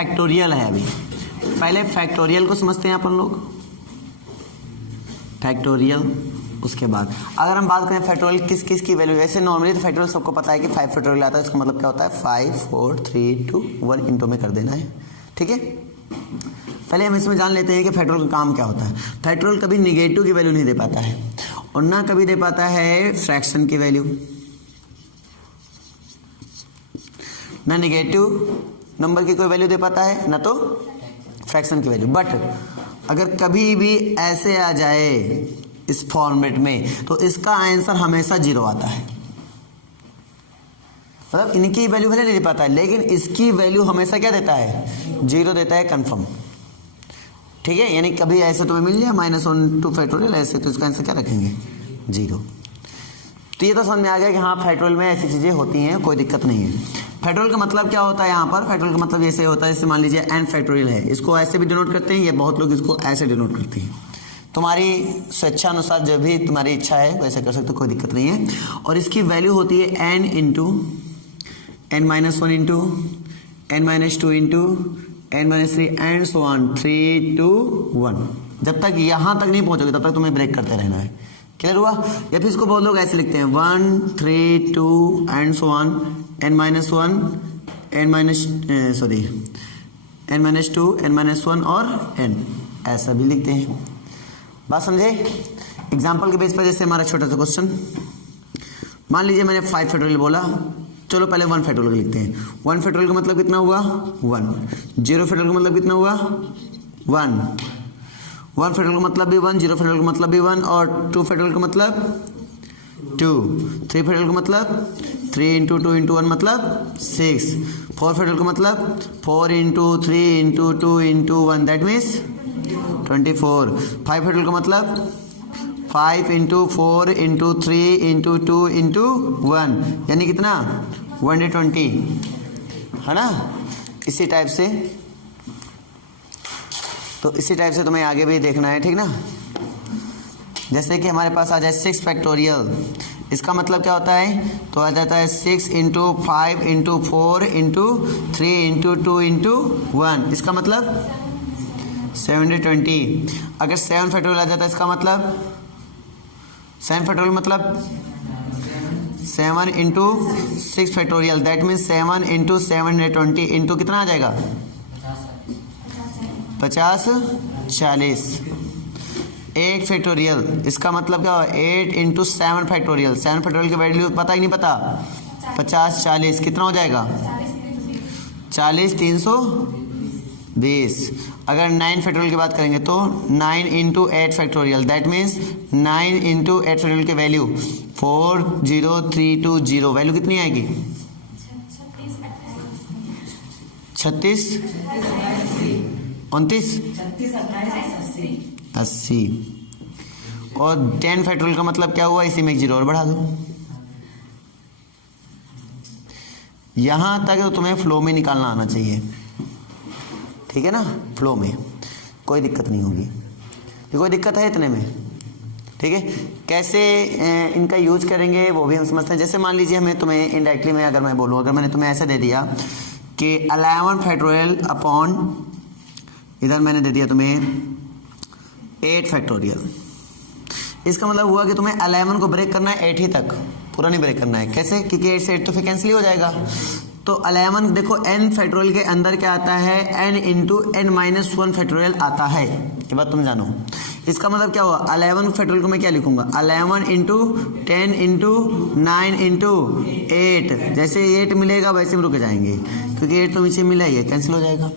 Factorial है। अभी पहले फैक्टोरियल को समझते हैं अपन लोग, फैक्टोरियल। उसके बाद अगर हम बात करें फैक्टोरियल किस किस की वैल्यू, वैसे नॉर्मली तो फैक्टोरियल सबको पता है कि 5 फैक्टोरियल आता है। इसका मतलब क्या होता है 5 4 3 2 1 इंटू में कर देना है। ठीक है, पहले हम इसमें जान लेते हैं कि फैक्टोरियल का काम क्या होता है। फैक्टोरियल कभी निगेटिव की वैल्यू नहीं दे पाता है और ना कभी दे पाता है फ्रैक्शन की वैल्यू, ना निगेटिव नंबर की कोई वैल्यू दे पाता है ना तो फ्रैक्शन की वैल्यू। बट अगर कभी भी ऐसे आ जाए इस फॉर्मेट में तो इसका आंसर हमेशा 0 आता है। मतलब इनकी वैल्यू भले नहीं दे पाता है लेकिन इसकी वैल्यू हमेशा क्या देता है 0 देता है, कंफर्म। ठीक है, यानी कभी ऐसे तुम्हें मिल जाए -1 फैक्टोरियल ऐसे, तो इसका आंसर क्या रखेंगे 0। तो ये तो समझ में आ गया कि हाँ फैक्टोरियल में ऐसी चीजें होती हैं, कोई दिक्कत नहीं है। फैक्टोरियल का मतलब क्या होता है यहाँ पर, फैक्टोरियल का मतलब ऐसे होता है, जैसे मान लीजिए n फैक्टोरियल है, इसको ऐसे भी डिनोट करते हैं या बहुत लोग इसको ऐसे डिनोट करते हैं। तुम्हारी स्वेच्छा अनुसार जो भी तुम्हारी इच्छा है वैसे कर सकते हो, कोई दिक्कत नहीं है। और इसकी वैल्यू होती है n into n-1 into n-2 into n-3 and so on 3 2 1। जब तक यहाँ तक नहीं पहुँचोगे तब तक तुम्हें ब्रेक करते रहना है। क्लियर हुआ? या फिर इसको बहुत लोग ऐसे लिखते हैं 1 3 2 and so on n-1 n-2 n-1 और n, ऐसा भी लिखते हैं। बात समझे? एग्जाम्पल के बेस पर जैसे हमारा छोटा सा क्वेश्चन, मान लीजिए मैंने 5 फैक्टोरियल बोला, चलो पहले 1 फैक्टोरियल लिखते हैं। 1 फैक्टोरियल का मतलब कितना हुआ 1, 0 फैक्टोरियल का मतलब कितना हुआ 1, 1 फैक्टोरियल का मतलब भी 1, 0 फैक्टोरियल का मतलब भी 1 और 2 फैक्टोरियल का मतलब 2, 3 फैक्टोरियल का मतलब 3 इंटू 2 इंटू 1 मतलब 6, 4 फैक्टोरियल का मतलब 4 into 3 into 2 into 1 that means 24, 5 factorial का मतलब 5 इंटू 4 इंटू 3 इंटू 2 इंटू 1 यानी कितना 120, है ना। इसी टाइप से, तो इसी टाइप से तुम्हें आगे भी देखना है, ठीक ना। जैसे कि हमारे पास आ जाए 6 फैक्टोरियल, इसका मतलब क्या होता है, तो आ जाता है 6 into 5 into 4 into 3 into 2 into 1, इसका मतलब 720। अगर 7 फैक्टोरियल आ जाता है इसका मतलब 7 फैक्टोरियल मतलब 7 into 6 factorial that means 7 into 720 into कितना आ जाएगा 50 40। 8 फैक्टोरियल, इसका मतलब क्या हुआ 8 इंटू 7 फैक्टोरियल, 7 फैक्टोरियल की वैल्यू पता ही नहीं पता, 50 40 कितना हो जाएगा 40 320। अगर 9 फैक्टोरियल की बात करेंगे तो 9 into 8 factorial that means 9 into 8 factorial की वैल्यू 40320, वैल्यू कितनी आएगी 36 29 80। और 10 फैक्टोरियल का मतलब क्या हुआ, इसी में एक जीरो और बढ़ा दो। यहां तक तो तुम्हें फ्लो में निकालना आना चाहिए, ठीक है ना, फ्लो में कोई दिक्कत नहीं होगी। ये कोई दिक्कत है इतने में, ठीक है। कैसे इनका यूज करेंगे वो भी हम समझते हैं। जैसे मान लीजिए हमें तुम्हें इनडायरेक्टली में अगर मैं बोलूँ, अगर मैंने तुम्हें ऐसे दे दिया कि 11 फैक्टोरियल अपॉन, इधर मैंने दे दिया तुम्हें 8 फैक्टोरियल, इसका मतलब हुआ कि तुम्हें 11 को ब्रेक करना है 8 ही तक, पूरा नहीं ब्रेक करना है। कैसे? क्योंकि 8 से 8 तो फिर कैंसिल हो जाएगा। तो 11 देखो n फैक्टोरियल के अंदर क्या आता है n इंटू n-1 फैक्टोरियल आता है, ये बात तुम जानो। इसका मतलब क्या हुआ 11 फैक्टोरियल को मैं क्या लिखूंगा 11 इंटू 10 इंटू 9 इंटू 8, जैसे 8 मिलेगा वैसे हम रुक जाएंगे क्योंकि 8 तो नीचे मिला ही है, कैंसिल हो जाएगा।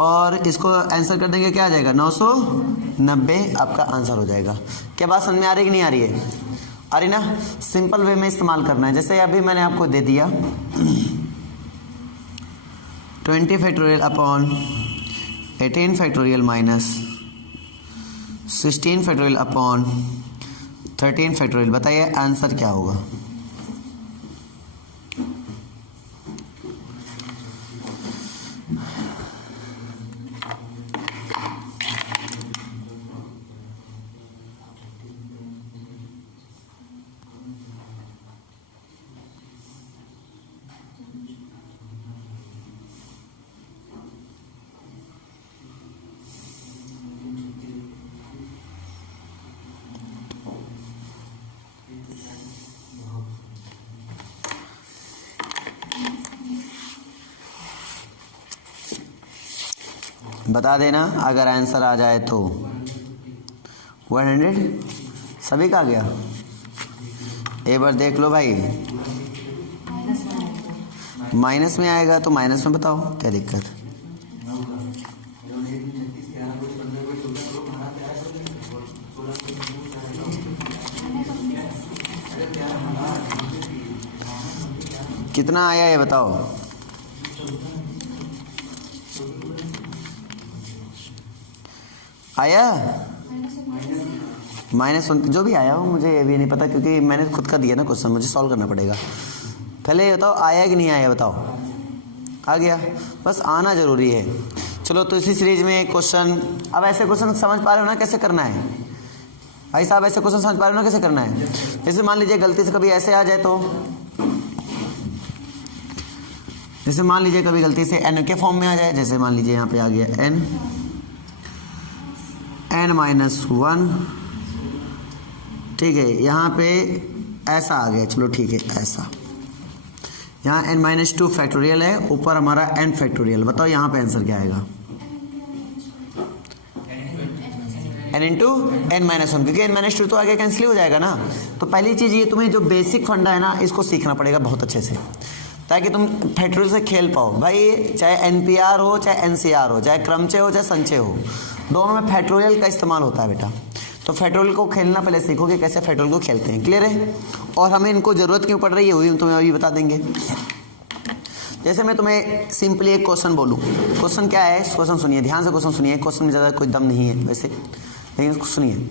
और इसको आंसर कर देंगे, क्या आ जाएगा 990 आपका आंसर हो जाएगा। क्या बात समझ में आ रही कि नहीं आ रही है? आ रही ना। सिंपल वे में इस्तेमाल करना है। जैसे अभी मैंने आपको दे दिया 20 factorial upon 18 factorial minus 16 factorial upon 13 factorial, बताइए आंसर क्या होगा। बता देना अगर आंसर आ जाए तो। 100 सभी का आ गया। एक बार देख लो भाई, माइनस में आएगा तो माइनस में बताओ, क्या दिक्कत। कितना आया ये बताओ। आया -1, जो भी आया हो मुझे ये भी नहीं पता, क्योंकि मैंने खुद का दिया ना क्वेश्चन, मुझे सॉल्व करना पड़ेगा। पहले ये बताओ आया कि नहीं आया, बताओ। आ गया, बस आना जरूरी है। चलो तो इसी सीरीज में क्वेश्चन, अब ऐसे क्वेश्चन समझ पा रहे हो ना कैसे करना है भाई साहब, ऐसे क्वेश्चन समझ पा रहे हो ना कैसे करना है। जैसे मान लीजिए गलती से कभी ऐसे आ जाए तो, जैसे मान लीजिए कभी गलती से n के फॉर्म में आ जाए, जैसे मान लीजिए यहाँ पे आ गया n -1, ठीक है। यहाँ पे ऐसा आ गया, चलो ठीक है ऐसा। यहाँ n-2 फैक्टोरियल है, ऊपर हमारा n फैक्टोरियल। बताओ यहाँ पे आंसर क्या आएगा। n इंटू n-1, क्योंकि n-2 तो आगे कैंसिल हो जाएगा ना। तो पहली चीज़ ये, तुम्हें जो बेसिक फंडा है ना, इसको सीखना पड़ेगा बहुत अच्छे से, ताकि तुम फैक्टोरियल से खेल पाओ भाई। चाहे NPR हो, चाहे NCR हो, चाहे क्रमचय हो, चाहे संचय हो, दोनों में फैक्टोरियल का इस्तेमाल होता है बेटा। तो फैक्टोरियल को खेलना पहले सीखोगे, कैसे फैक्टोरियल को खेलते हैं। क्लियर है। और हमें इनको ज़रूरत क्यों पड़ रही है, वही हम तुम्हें अभी बता देंगे। जैसे मैं तुम्हें सिंपली एक क्वेश्चन बोलूँ, क्वेश्चन क्या है, क्वेश्चन सुनिए ध्यान से, क्वेश्चन सुनिए। क्वेश्चन में ज़्यादा कोई दम नहीं है वैसे, लेकिन सुनिए।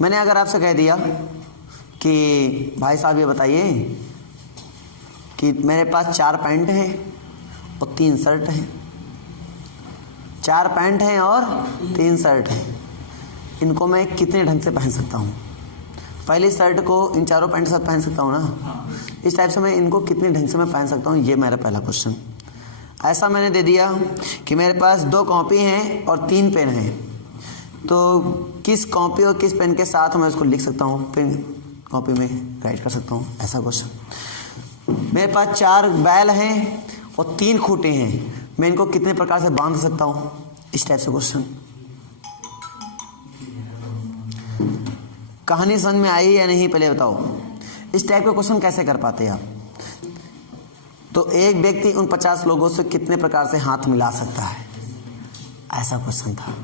मैंने अगर आपसे कह दिया कि भाई साहब ये बताइए कि मेरे पास 4 पैंट हैं और 3 शर्ट हैं, 4 पैंट हैं और 3 शर्ट हैं, इनको मैं कितने ढंग से पहन सकता हूँ। पहली शर्ट को इन चारों पैंट के साथ पहन सकता हूँ ना, इस टाइप से मैं इनको कितने ढंग से मैं पहन सकता हूँ, ये मेरा पहला क्वेश्चन। ऐसा मैंने दे दिया कि मेरे पास 2 कॉपी हैं और 3 पेन हैं, तो किस कॉपी और किस पेन के साथ मैं उसको लिख सकता हूँ, पेन कॉपी में राइट कर सकता हूँ, ऐसा क्वेश्चन। मेरे पास 4 बैल हैं और 3 खूंटे हैं, मैं इनको कितने प्रकार से बांध सकता हूँ, इस टाइप से क्वेश्चन। कहानी समझ में आई या नहीं, पहले बताओ। इस टाइप के क्वेश्चन कैसे कर पाते हैं आप। तो एक व्यक्ति उन 50 लोगों से कितने प्रकार से हाथ मिला सकता है, ऐसा क्वेश्चन था,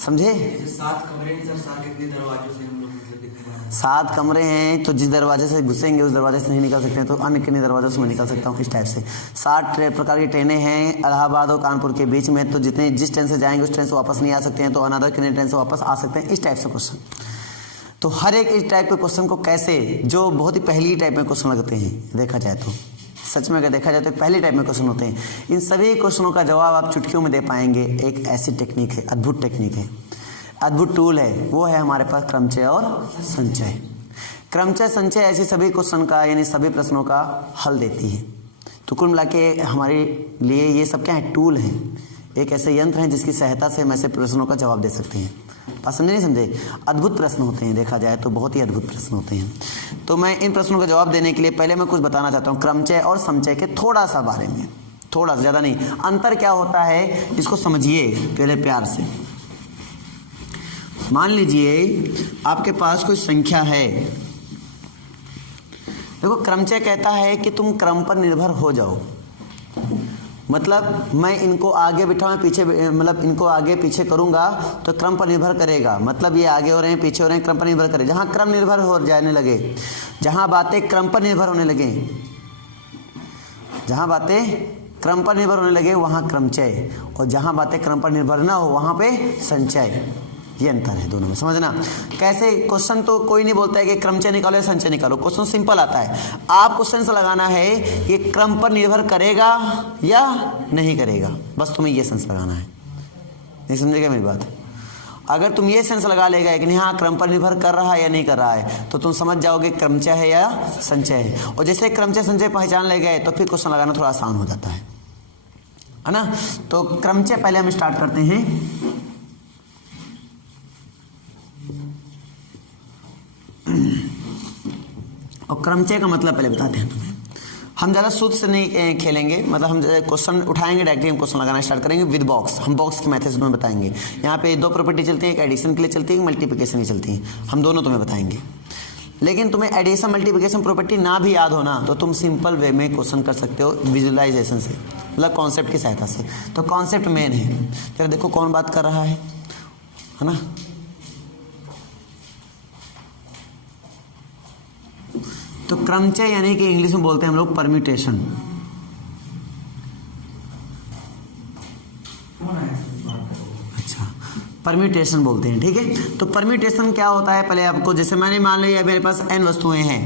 समझे। 7 कमरे हैं सर, 7 कितने दरवाजों से हम लोग मतलब दिखने वाले हैं। 7 कमरे हैं, तो जिस दरवाजे से घुसेंगे उस दरवाजे से नहीं निकल सकते हैं, तो अन्य कितने दरवाजों से मैं निकल सकता हूँ, इस टाइप से। 60 प्रकार की ट्रेनें हैं इलाहाबाद और कानपुर के बीच में, तो जिस ट्रेन से जाएंगे उस ट्रेन से वापस नहीं आ सकते हैं, तो अनदर कितने ट्रेन से वापस आ सकते हैं, इस टाइप से क्वेश्चन। तो हर एक इस टाइप के क्वेश्चन को कैसे, जो बहुत ही पहली टाइप में क्वेश्चन लगते हैं देखा जाए तो, सच में अगर देखा जाए तो पहली टाइप में क्वेश्चन होते हैं, इन सभी क्वेश्चनों का जवाब आप चुटकियों में दे पाएंगे। एक ऐसी टेक्निक है, अद्भुत टेक्निक है, अद्भुत टूल है, वो है हमारे पास क्रमचय और संचय। क्रमचय संचय ऐसे सभी क्वेश्चन का, यानी सभी प्रश्नों का हल देती है। तो कुल मिला के हमारे लिए ये सब क्या है, टूल हैं, एक ऐसे यंत्र हैं जिसकी सहायता से हम ऐसे प्रश्नों का जवाब दे सकते हैं। बात समझे नहीं समझे। अद्भुत प्रश्न होते हैं, देखा जाए तो बहुत ही अद्भुत प्रश्न होते हैं। तो मैं इन प्रश्नों का जवाब देने के लिए पहले मैं कुछ बताना चाहता हूँ क्रमचय और संचय के थोड़ा सा बारे में, थोड़ा सा, ज़्यादा नहीं। अंतर क्या होता है इसको समझिए पहले प्यार से। मान लीजिए आपके पास कोई संख्या है, देखो क्रमचय कहता है कि तुम क्रम पर निर्भर हो जाओ, मतलब मैं इनको आगे बिठाऊं पीछे, मतलब इनको आगे पीछे करूंगा तो क्रम पर निर्भर करेगा, मतलब ये आगे हो रहे हैं पीछे हो रहे हैं, क्रम पर निर्भर करे। जहां क्रम निर्भर हो जाने लगे, जहां बातें क्रम पर निर्भर होने लगे, जहां बातें क्रम पर निर्भर होने लगे वहां क्रमचय, और जहां बातें क्रम पर निर्भर ना हो वहां पे संचय। ये अंतर है दोनों में, समझना। कैसे, क्वेश्चन तो कोई नहीं बोलता है कि क्रमचय निकालो या संचय निकालो, क्वेश्चन सिंपल आता है। आप क्वेश्चन से लगाना है ये क्रम पर निर्भर करेगा या नहीं करेगा, बस तुम्हें ये सेंस लगाना है। नहीं समझेगा मेरी बात। अगर तुम ये सेंस लगा लेगा कि नहीं हाँ क्रम पर निर्भर कर रहा है या नहीं कर रहा है, तो तुम समझ जाओगे क्रमचय है या संचय है। और जैसे क्रमचय संचय पहचान ले गए तो फिर क्वेश्चन लगाना थोड़ा आसान हो जाता है ना। तो क्रमचय पहले हम स्टार्ट करते हैं। और क्रमचय का मतलब पहले बताते हैं तुम्हें। हम ज़्यादा सूत्र से नहीं खेलेंगे, मतलब हम क्वेश्चन उठाएंगे डायरेक्टली, हम क्वेश्चन लगाना स्टार्ट करेंगे विद बॉक्स। हम बॉक्स के मेथड्स में बताएंगे। यहाँ पे दो प्रॉपर्टी चलती है, एक एडिशन के लिए चलती है, एक मल्टीप्लिकेशन की चलती है। हम दोनों तुम्हें बताएंगे। लेकिन तुम्हें एडिशन मल्टीप्लिकेशन प्रॉपर्टी ना भी याद हो ना, तो तुम सिंपल वे में क्वेश्चन कर सकते हो विजुअलाइजेशन से, मतलब कॉन्सेप्ट की सहायता से। तो कॉन्सेप्ट मेन है। फिर देखो कौन बात कर रहा है ना। तो क्रमचय यानी कि इंग्लिश में बोलते हैं हम लोग परम्यूटेशन। अच्छा, परम्यूटेशन बोलते हैं, ठीक है। तो परम्यूटेशन क्या होता है पहले आपको, जैसे मैंने मान लिया मेरे पास n वस्तुएं हैं।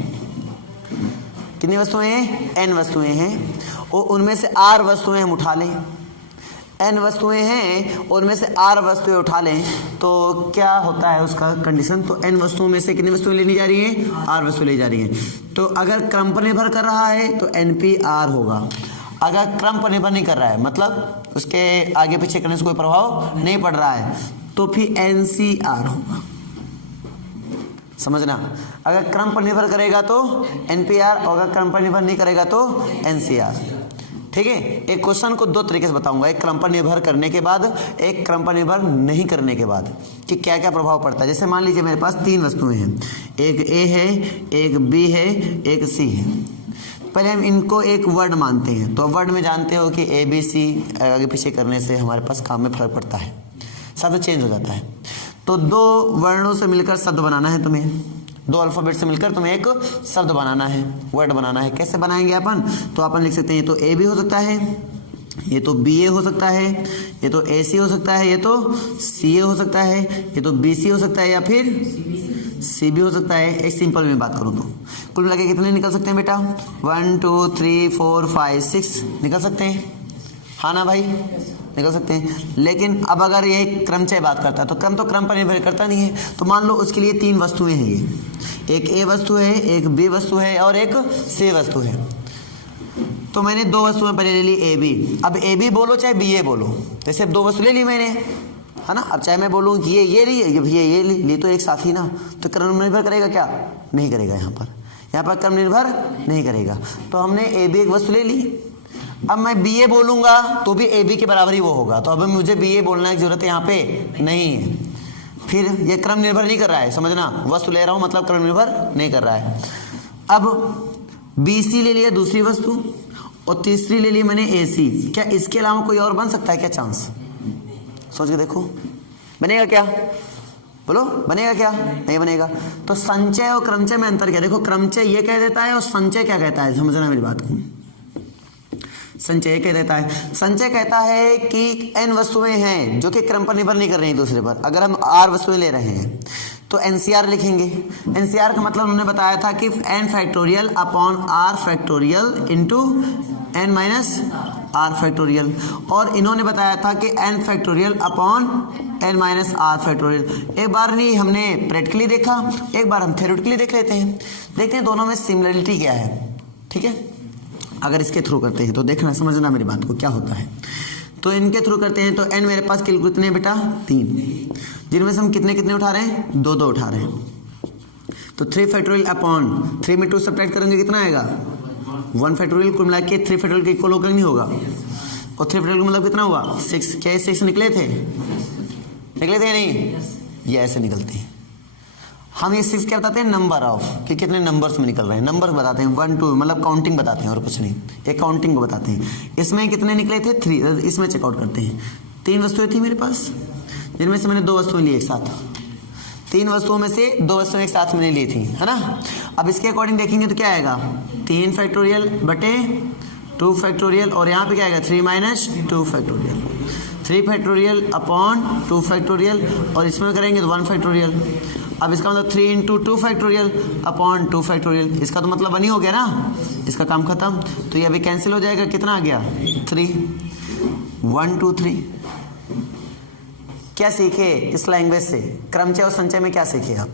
कितनी वस्तुएं हैं? n वस्तुएं हैं, और उनमें से r वस्तुएं हम उठा लें। n वस्तुएं हैं, उनमें से r वस्तुएं उठा लें, तो क्या होता है उसका कंडीशन। तो n वस्तुओं में से कितनी वस्तुएं लेनी जा रही हैं? r वस्तुएं ले जा रही हैं। तो अगर क्रम पर निर्भर कर रहा है तो NP-r होगा। अगर क्रम पर निर्भर नहीं कर रहा है, मतलब उसके आगे पीछे करने से कोई प्रभाव नहीं पड़ रहा है, तो फिर NC-r होगा। समझना, अगर क्रम पर निर्भर करेगा तो NP-r, और अगर क्रम पर निर्भर नहीं करेगा तो NC-r। ठीक है। एक क्वेश्चन को दो तरीके से बताऊंगा, एक क्रम पर निर्भर करने के बाद, एक क्रम पर निर्भर नहीं करने के बाद, कि क्या क्या प्रभाव पड़ता है। जैसे मान लीजिए मेरे पास तीन वस्तुएं हैं, एक A है, एक B है, एक C है। पहले हम इनको एक वर्ड मानते हैं। तो वर्ड में जानते हो कि ABC आगे पीछे करने से हमारे पास काम में फर्क पड़ता है, शब्द चेंज हो जाता है। तो दो वर्णों से मिलकर शब्द बनाना है तुम्हें, दो अल्फाबेट से मिलकर तुम्हें एक शब्द बनाना है, वर्ड बनाना है। कैसे बनाएंगे अपन? तो अपन लिख सकते हैं, ये तो A भी हो सकता है, ये तो BA हो सकता है, ये तो AC हो सकता है, ये तो CA हो सकता है, ये तो BC हो सकता है, या फिर CB हो सकता है। एक सिंपल में बात करूँ तो कुल मिला के कितने निकल सकते हैं बेटा? 1 2 3 4 5 6 निकल सकते हैं, हाँ ना भाई? निकल सकते हैं। लेकिन अब अगर ये क्रमचय बात करता है, तो क्रम तो क्रम पर निर्भर करता नहीं है। तो मान लो उसके लिए तीन वस्तुएं हैं, ये एक A वस्तु है, एक B वस्तु है, और एक C वस्तु है। तो मैंने दो वस्तुएं पहले ले ली AB। अब AB बोलो चाहे BA बोलो, जैसे दो वस्तु ले ली मैंने, है ना। अब चाहे मैं बोलूँ कि ये ली, ये ली तो एक साथ ही ना। तो क्रम निर्भर करेगा क्या? नहीं करेगा। यहाँ पर क्रम निर्भर नहीं करेगा। तो हमने AB एक वस्तु ले ली। अब मैं BA बोलूंगा तो भी AB के बराबर ही वो होगा। तो अब मुझे BA बोलने की जरूरत यहाँ पे नहीं है। फिर ये क्रम निर्भर नहीं कर रहा है, समझना। वस्तु ले रहा हूँ मतलब क्रम निर्भर नहीं कर रहा है। अब BC ले लिया दूसरी वस्तु, और तीसरी ले ली मैंने AC। क्या इसके अलावा कोई और बन सकता है क्या? चांस सोच के देखो, बनेगा क्या? बोलो, बनेगा क्या? नहीं बनेगा। तो संचय और क्रमचय में अंतर क्या? देखो, क्रमचय ये कह देता है और संचय क्या कहता है, समझना मेरी बात को। संचय कह देता है, संचय कहता है कि n वस्तुएं हैं जो कि क्रम पर निर्भर नहीं कर रही हैं दूसरे पर। अगर हम r वस्तुएं ले रहे हैं तो NCR लिखेंगे। NCR का मतलब उन्होंने बताया था कि n factorial upon r factorial into n minus r factorial, और इन्होंने बताया था कि n factorial upon n minus r factorial. एक बार नहीं हमने प्रैक्टिकली देखा, एक बार हम थ्योरेटिकली देख लेते हैं। देखते हैं दोनों में सिमिलरिटी क्या है। ठीक है, अगर इसके थ्रू करते हैं तो देखना, समझना मेरी बात को क्या होता है। तो इनके थ्रू करते हैं तो n मेरे पास कितने बेटा? 3, जिनमें से हम कितने कितने उठा रहे हैं? 2 2 उठा रहे हैं। तो 3 फैक्टोरियल अपॉन 3 में 2 सब्ट्रैक्ट करेंगे, कितना आएगा? 1 फैक्टोरियल। कुल मिला के 3 फैक्टोरियल के इक्वल होकर नहीं होगा, और 3 फैक्टोरियल का मतलब कितना हुआ? 6। क्या 6 निकले थे? निकले थे नहीं? ये ऐसे निकलते हैं। हम ये 6 क्या बताते हैं? नंबर ऑफ, कि कितने नंबर्स में निकल रहे हैं। नंबर बताते हैं 1 2, मतलब काउंटिंग बताते हैं और कुछ नहीं, एक काउंटिंग को बताते हैं। इसमें कितने निकले थे? 3। इसमें चेकआउट करते हैं। 3 वस्तुएं थी मेरे पास, जिनमें से मैंने 2 वस्तुएं ली एक साथ। 3 वस्तुओं में से 2 वस्तुएं एक साथ मैंने ली थी, है ना। अब इसके अकॉर्डिंग देखेंगे तो क्या आएगा? 3 फैक्टोरियल बटे 2 फैक्टोरियल, और यहाँ पे क्या आएगा? 3 minus 2 factorial. 3 factorial upon 2 factorial, और इसमें करेंगे तो 1 फैक्टोरियल। अब इसका मतलब 3 इंटू 2 फैक्टोरियल अपॉन 2 फैक्टोरियल। इसका तो मतलब 1 ही हो गया ना, इसका काम खत्म। तो ये अभी कैंसिल हो जाएगा, कितना आ गया? 3। 1 2 3। क्या सीखे इस लैंग्वेज से? क्रमचय और संचय में क्या सीखे आप?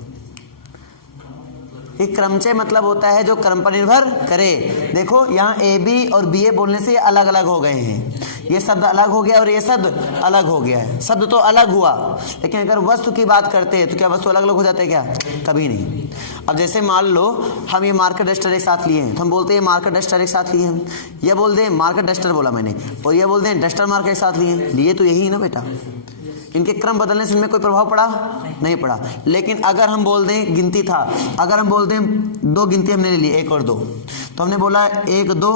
एक क्रमचय मतलब होता है जो क्रम पर निर्भर करे। देखो यहाँ AB और BA बोलने से अलग अलग हो गए हैं। ये शब्द अलग हो गया और ये शब्द अलग हो गया है। शब्द तो अलग हुआ, लेकिन अगर वस्तु की बात करते हैं तो क्या वस्तु अलग अलग हो जाते हैं क्या? कभी नहीं। अब जैसे मान लो हम ये मार्कर डस्टर एक साथ लिए हैं, तो हम बोलते हैं मार्कर डस्टर एक साथ लिए हैं। ये बोलते हैं मार्कर डस्टर बोला मैंने, और ये बोलते हैं डस्टर मार्कर एक साथ लिए। लिए तो यही है ना बेटा। इनके क्रम बदलने से इनमें कोई प्रभाव पड़ा? नहीं पड़ा। लेकिन अगर हम बोल दें गिनती था, अगर हम बोल दें 2 गिनती हमने ले ली, 1 और 2, तो हमने बोला 1 2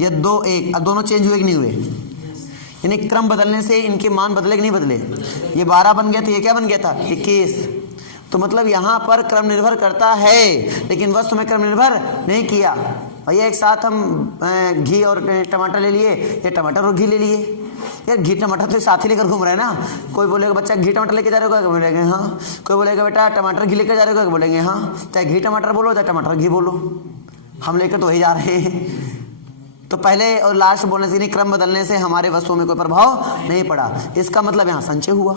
या 2 1, अब दोनों चेंज हुए कि नहीं हुए? यानी क्रम बदलने से इनके मान बदले कि नहीं बदले? ये 12 बन गया था, ये क्या बन गया था? 21। तो मतलब यहाँ पर क्रम निर्भर करता है, लेकिन वस्तु में क्रम निर्भर नहीं किया। भैया एक साथ हम घी और टमाटर ले लिए, ये टमाटर और घी ले लिए। यार घी टमाटर तो साथ ही लेकर घूम रहे हैं ना। कोई बोलेगा बच्चा घी टमाटर लेके जा रहे हो, बोलेंगे हाँ। कोई बोलेगा बेटा टमाटर घी लेकर जा रहे हो, बोलेंगे हाँ। चाहे घी टमाटर बोलो चाहे टमाटर घी बोलो, हम लेकर तो वही जा रहे हैं। तो पहले और लास्ट बोलने से, क्रम बदलने से हमारे वस्तुओं में कोई प्रभाव नहीं पड़ा। इसका मतलब यहाँ संचय हुआ,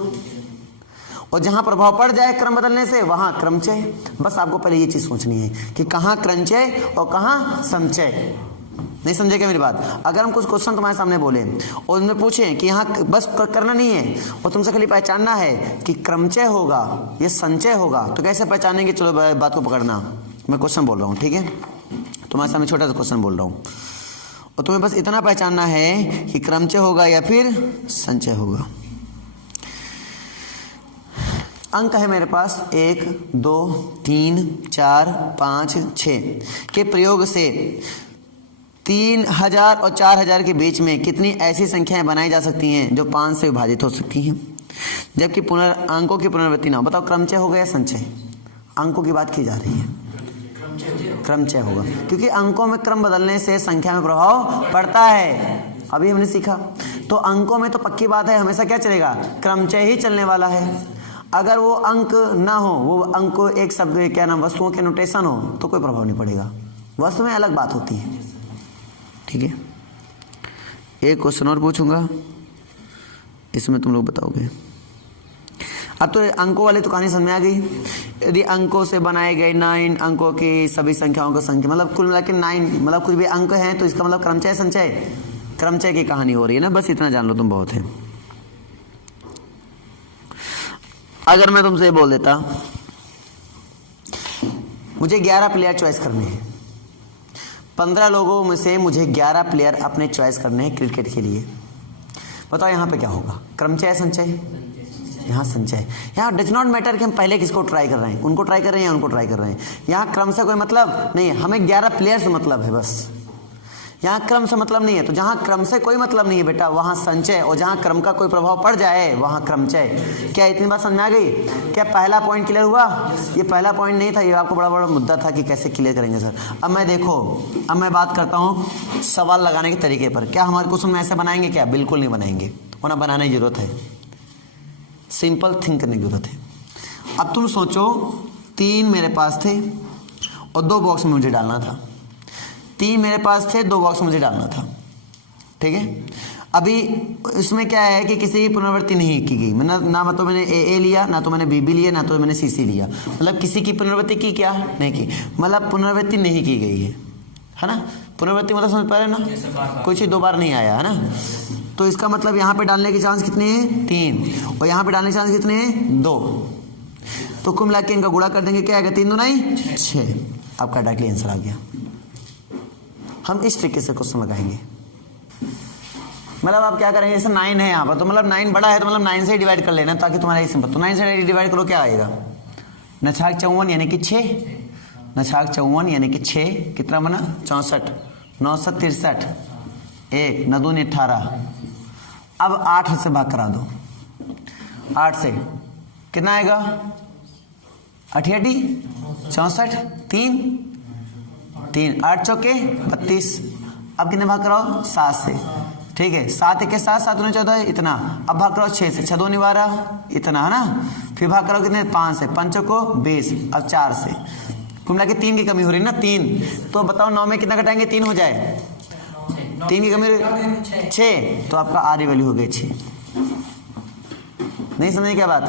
और जहां प्रभाव पड़ जाए क्रम बदलने से वहां क्रमचय। बस आपको पहले ये चीज सोचनी है कि कहां क्रमचय और कहां संचय। नहीं समझे क्या मेरी बात? अगर हम कुछ क्वेश्चन तुम्हारे सामने बोले और उनमें पूछे कि यहाँ बस करना नहीं है और तुमसे खाली पहचानना है कि क्रमचय होगा या संचय होगा, तो कैसे पहचानेंगे? चलो बात को पकड़ना, मैं क्वेश्चन बोल रहा हूँ, ठीक है? तुम्हारे सामने छोटा सा क्वेश्चन बोल रहा हूँ, और तुम्हें बस इतना पहचानना है कि क्रमचय होगा या फिर संचय होगा। अंक है मेरे पास 1 2 3 4 5 6 के प्रयोग से 3000 और 4000 के बीच में कितनी ऐसी संख्याएं बनाई जा सकती हैं जो 5 से विभाजित हो सकती हैं, जबकि अंकों की पुनरावृत्ति ना हो? बताओ क्रमचय होगा या संचय? अंकों की बात की जा रही है, क्रमचय होगा, क्योंकि अंकों में क्रम बदलने से संख्या में प्रभाव पड़ता है। अभी हमने सीखा। तो अंकों में तो पक्की बात है हमेशा क्या चलेगा? क्रमचय ही चलने वाला है। अगर वो अंक ना हो, वो अंक एक शब्द क्या नाम वस्तुओं के नोटेशन हो, तो कोई प्रभाव नहीं पड़ेगा। वस्तु में अलग बात होती है, ठीक है? एक क्वेश्चन और पूछूंगा, इसमें तुम लोग बताओगे। अब तो अंकों वाली तो कहानी समझ में आ गई। यदि अंकों से बनाए गए 9 अंकों की सभी संख्याओं का संख्या, मतलब कुल मिला के 9, मतलब कुछ भी अंक हैं, तो इसका मतलब क्रमचय संचय, क्रमचय की कहानी हो रही है ना। बस इतना जान लो तुम, बहुत है। अगर मैं तुमसे बोल देता मुझे 11 प्लेयर चॉइस करने हैं, 15 लोगों में से मुझे 11 प्लेयर अपने चॉइस करने हैं क्रिकेट के लिए, बताओ यहाँ पे क्या होगा? क्रमचय संचय? यहाँ संचय। यहाँ डज नॉट मैटर कि हम पहले किसको ट्राई कर रहे हैं, उनको ट्राई कर रहे हैं या उनको ट्राई कर रहे हैं। यहाँ क्रम से कोई मतलब नहीं है, हमें 11 प्लेयर से मतलब है बस। यहाँ क्रम से मतलब नहीं है। तो जहाँ क्रम से कोई मतलब नहीं है बेटा, वहाँ संचय, और जहाँ क्रम का कोई प्रभाव पड़ जाए वहाँ क्रमचय। क्या इतनी बात समझ में आ गई? क्या पहला पॉइंट क्लियर हुआ? ये पहला पॉइंट नहीं था, ये आपको बड़ा बड़ा मुद्दा था कि कैसे क्लियर करेंगे सर। अब मैं देखो, अब मैं बात करता हूँ सवाल लगाने के तरीके पर। क्या हमारे क्वेश्चन में ऐसे बनाएंगे? क्या बिल्कुल नहीं बनाएंगे, वरना बनाने की जरूरत है, सिंपल थिंक करने की जरूरत है। अब तुम सोचो 3 मेरे पास थे और 2 बॉक्स में मुझे डालना था। 3 मेरे पास थे, 2 बॉक्स मुझे डालना था, ठीक है? अभी इसमें क्या है कि किसी की पुनरावृत्ति नहीं की गई, ना तो मैंने ए लिया, ना तो मैंने बी लिया, ना तो मैंने सी लिया। मतलब किसी की पुनरावृत्ति की क्या नहीं की, मतलब पुनरावृत्ति नहीं की गई है ना? पुनरावृत्ति मतलब समझ पा रहे ना, कोई चीज़ 2 बार नहीं आया है ना। तो इसका मतलब यहाँ पे डालने के चांस कितने हैं? 3, और यहाँ पे डालने के चांस कितने हैं? 2। तो कुल मिला के इनका गुणा कर देंगे, क्या आएगा? 3 दूनी 6। आपका डायरेक्टली आंसर आ गया। हम इस तरीके से क्वेश्चन लगाएंगे। मतलब आप क्या करेंगे, जैसे 9 है यहाँ पर, तो मतलब 9 बड़ा है, तो मतलब 9 से डिवाइड कर लेना ताकि तुम्हारा ये सिंपल। तो 9 से डिवाइड करो, क्या आएगा? 9 छाक 54 यानी कि 6, 9 छाक 54 यानी कि 6, कितना बना? 64, 9 7 63, 1 9 2 18। अब 8 से भाग करा दो, 8 से कितना आएगा? 8 64, 3 8 चौके 32। अब कितने भाग कराओ? 7 से, ठीक है? 7 के 7, 7 दूनी 14, इतना। अब भाग कराओ 6 से, 6 2 12, इतना है ना। फिर भाग कराओ कितने? 5 से, 5 को 20। अब 4 से, कुल मिला के 3 की कमी हो रही है ना, 3। तो बताओ 9 में कितना घटाएंगे? 3 हो जाए, 3 की कमी 6, तो आपका आर वैल्यू हो गई 6। नहीं समझे क्या बात?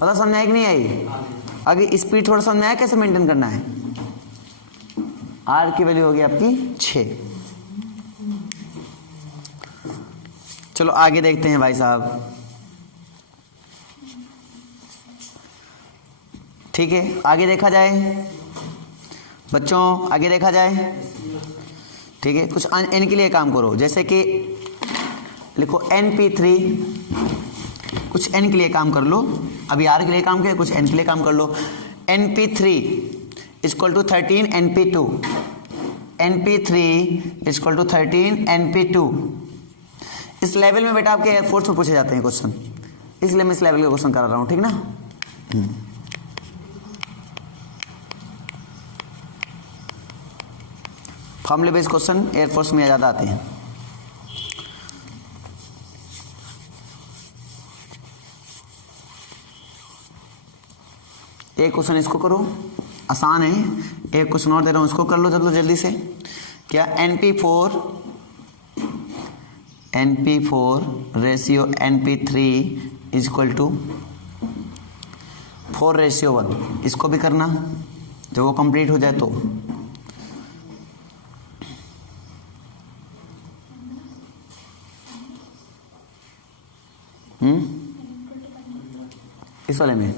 पता समझ आई कि नहीं आई? आगे स्पीड थोड़ा समझ में आया कैसे मेंटेन करना है? आर की वैल्यू होगी आपकी 6। चलो आगे देखते हैं भाई साहब। ठीक है, आगे देखा जाए बच्चों, आगे देखा जाए। ठीक है, कुछ n के लिए काम करो, जैसे कि लिखो NP3, कुछ n के लिए काम कर लो। अभी r के लिए काम किया, कुछ n के लिए काम कर लो। NP3 equal to 13 NP2, NP3 equal to 13 NP2। इस लेवल में बेटा आपके एयरफोर्स में पूछे जाते हैं क्वेश्चन, इसलिए मैं इस लेवल का क्वेश्चन करा रहा हूँ, ठीक ना। फॉर्मूले बेस्ड क्वेश्चन एयरफोर्स में ज़्यादा आते हैं। एक क्वेश्चन इसको करो, आसान है। एक क्वेश्चन और दे रहा हूं, इसको कर लो जल्दी से। क्या NP4 ratio NP3 equal to 4:1। इसको भी करना, जब वो कंप्लीट हो जाए तो। इस वाले में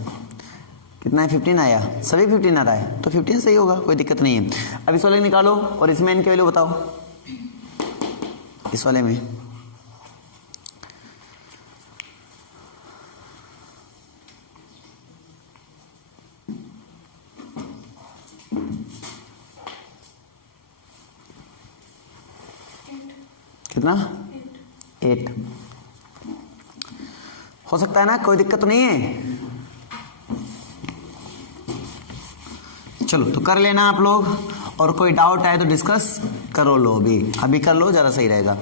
कितना है, 15 आया, सभी 15 आ रहा है, तो 15 सही होगा, कोई दिक्कत नहीं है। अब इस वाले निकालो और इसमें n की वैल्यू बताओ। इस वाले में कितना, 8 हो सकता है ना, कोई दिक्कत तो नहीं है। चलो तो कर लेना आप लोग, और कोई डाउट आए तो डिस्कस करो लो, अभी कर लो, ज़्यादा सही रहेगा।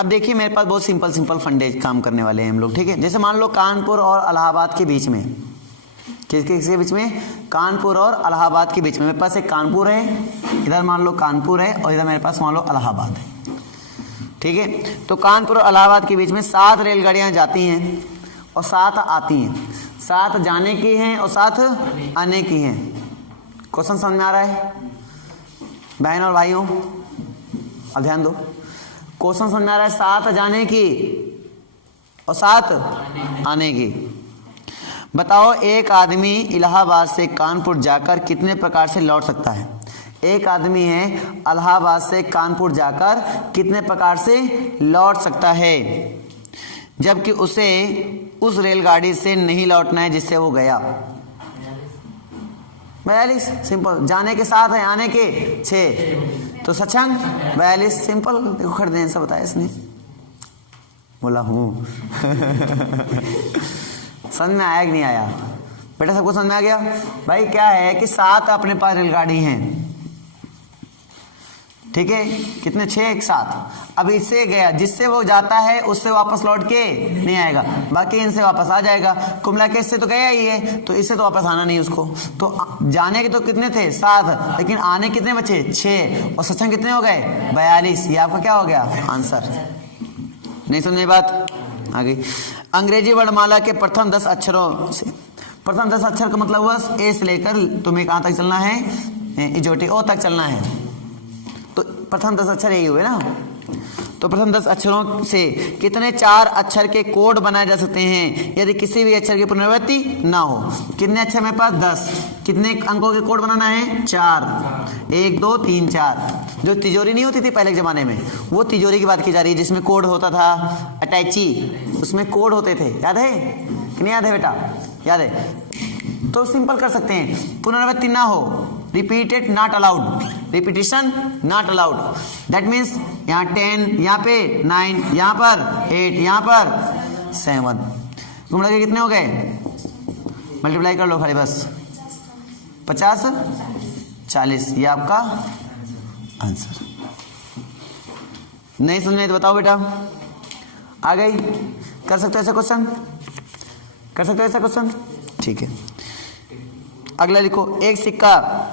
अब देखिए मेरे पास बहुत सिंपल फंडे काम करने वाले हैं हम लोग, ठीक है। जैसे मान लो कानपुर और इलाहाबाद के बीच में, किसके बीच में, कानपुर और इलाहाबाद के बीच में मेरे पास एक कानपुर है, इधर मान लो कानपुर है, और इधर मेरे पास मान लो इलाहाबाद है, ठीक है। तो कानपुर और इलाहाबाद के बीच में 7 रेलगाड़ियां जाती हैं और 7 आती हैं, 7 जाने की हैं और 7 आने की हैं। क्वेश्चन समझ में आ रहा है बहन और भाइयों? अब ध्यान दो, क्वेश्चन समझ में आ रहा है? 7 जाने की और 7 आने की। बताओ एक आदमी इलाहाबाद से कानपुर जाकर कितने प्रकार से लौट सकता है? एक आदमी है इलाहाबाद से कानपुर जाकर कितने प्रकार से लौट सकता है, जबकि उसे उस रेलगाड़ी से नहीं लौटना है जिससे वो गया। 42, सिंपल। जाने के 7 है, आने के 6, तो सचंग 42, सिंपल। देखो खरीदने से बताया इसने, बोला हूँ। समझ में आया कि नहीं आया बेटा? सबको समझ में आ गया? भाई क्या है कि 7 अपने पास रेलगाड़ी हैं, ठीक है। कितने? 6, 1, 7। अब इससे गया, जिससे वो जाता है उससे वापस लौट के नहीं आएगा, बाकी इनसे वापस आ जाएगा। कुमला के इससे तो गया ही है, तो इससे तो वापस आना नहीं उसको। तो जाने के तो कितने थे? 7, लेकिन आने कितने बचे? 6, और सचंग कितने हो गए? 42। ये आपका क्या हो गया? आंसर। नहीं समझे बात? आ गई। अंग्रेजी वर्णमाला के प्रथम 10 अक्षरों से, प्रथम 10 अक्षर का मतलब हुआ ए से लेकर तुम्हें कहां तक चलना है? इजोटी ओ तक चलना है। तो प्रथम 10 अक्षर यही हुए ना। तो प्रथम 10 अक्षरों से कितने 4 अक्षर के कोड बनाए जा सकते हैं यदि किसी भी अक्षर की पुनरावृत्ति ना हो? कितने अक्षर मेरे पास? 10। कितने अंकों के कोड बनाना है? 4। 1, 2, 3, 4। जो तिजोरी नहीं होती थी पहले के जमाने में, वो तिजोरी की बात की जा रही है, जिसमें कोड होता था। अटैची, उसमें कोड होते थे, याद है कि नहीं याद है बेटा? याद है। तो सिंपल कर सकते हैं, पुनरावृत्ति ना हो, repeated not allowed, repetition not allowed. That means यहाँ 10, यहाँ पे 9, यहाँ पर 8, यहाँ पर 7। तुम लगे कितने हो गए? मल्टीप्लाई कर लो खाली बस। 50, 40, ये आपका आंसर। नहीं समझ में तो बताओ बेटा। आ गई? कर सकते हो ऐसा क्वेश्चन? कर सकते हो ऐसा क्वेश्चन? ठीक है। अगला लिखो, एक सिक्का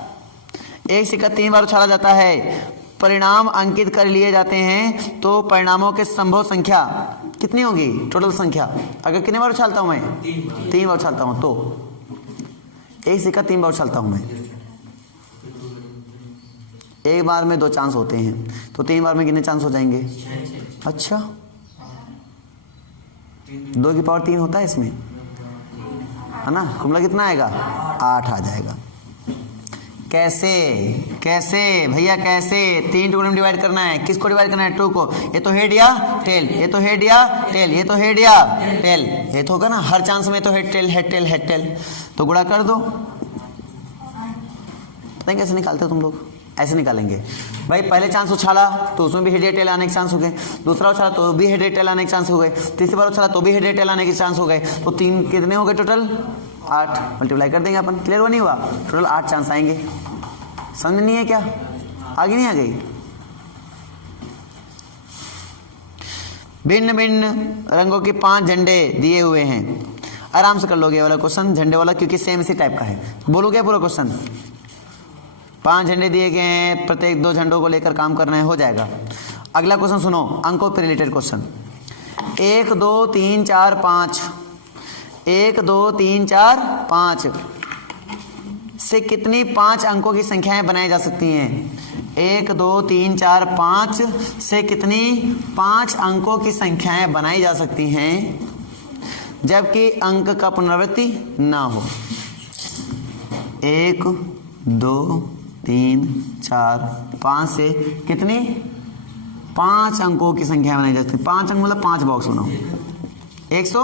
3 बार उछाला जाता है, परिणाम अंकित कर लिए जाते हैं, तो परिणामों के संभव संख्या कितनी होगी? टोटल संख्या। अगर कितने बार उछालता हूं मैं? 3 बार उछालता हूं, तो एक सिक्का 3 बार उछालता हूं मैं, एक बार में 2 चांस होते हैं, तो 3 बार में कितने चांस हो जाएंगे? अच्छा, 2 की पावर 3 होता है इसमें, है ना। कुल मिला कितना आएगा? 8 आ जाएगा। कैसे कैसे भैया कैसे? 3 टुकड़े में डिवाइड करना है। किसको डिवाइड करना है? 2 को। ये तो हेड या टेल, ये तो हेड या टेल, ये तो हेड या टेल, ये तो होगा ना। हर चांस में तो head tail head tail head tail, तो गुणा कर दो। पता है कैसे निकालते हो तुम लोग? ऐसे निकालेंगे भाई। पहले चांस उछाला तो उसमें भी हेड या टेल आने के चांस हो गए, दूसरा उछाला तो भी हेड या टेल आने के चांस हो गए, तीसरी बार उछाला तो भी हेड या टेल आने के चांस हो गए। तो 3 कितने हो गए टोटल? 8 मल्टीप्लाई कर देंगे अपन। क्लियर हुआ नहीं हुआ? टोटल 8 चांस आएंगे। समझ नहीं है क्या? आगे नहीं आ गई? भिन्न भिन्न रंगों के 5 झंडे दिए हुए हैं। आराम से कर लोगे ये वाला क्वेश्चन, झंडे वाला, क्योंकि सेम इसी टाइप का है। बोलो क्या पूरा क्वेश्चन? 5 झंडे दिए गए हैं, प्रत्येक 2 झंडों को लेकर काम करना है, हो जाएगा। अगला क्वेश्चन सुनो, अंकों पर रिलेटेड क्वेश्चन। 1 2 3 4 5, 1 2 3 4 5 से कितनी 5 अंकों की संख्याएं बनाई जा सकती हैं? 1 2 3 4 5 से कितनी 5 अंकों की संख्याएं बनाई जा सकती हैं जबकि अंक का पुनरावृत्ति ना हो? 1 2 3 4 5 से कितनी 5 अंकों की संख्या बनाई जा सकती है? 5 अंक मतलब 5 बॉक्स बनाओ। 100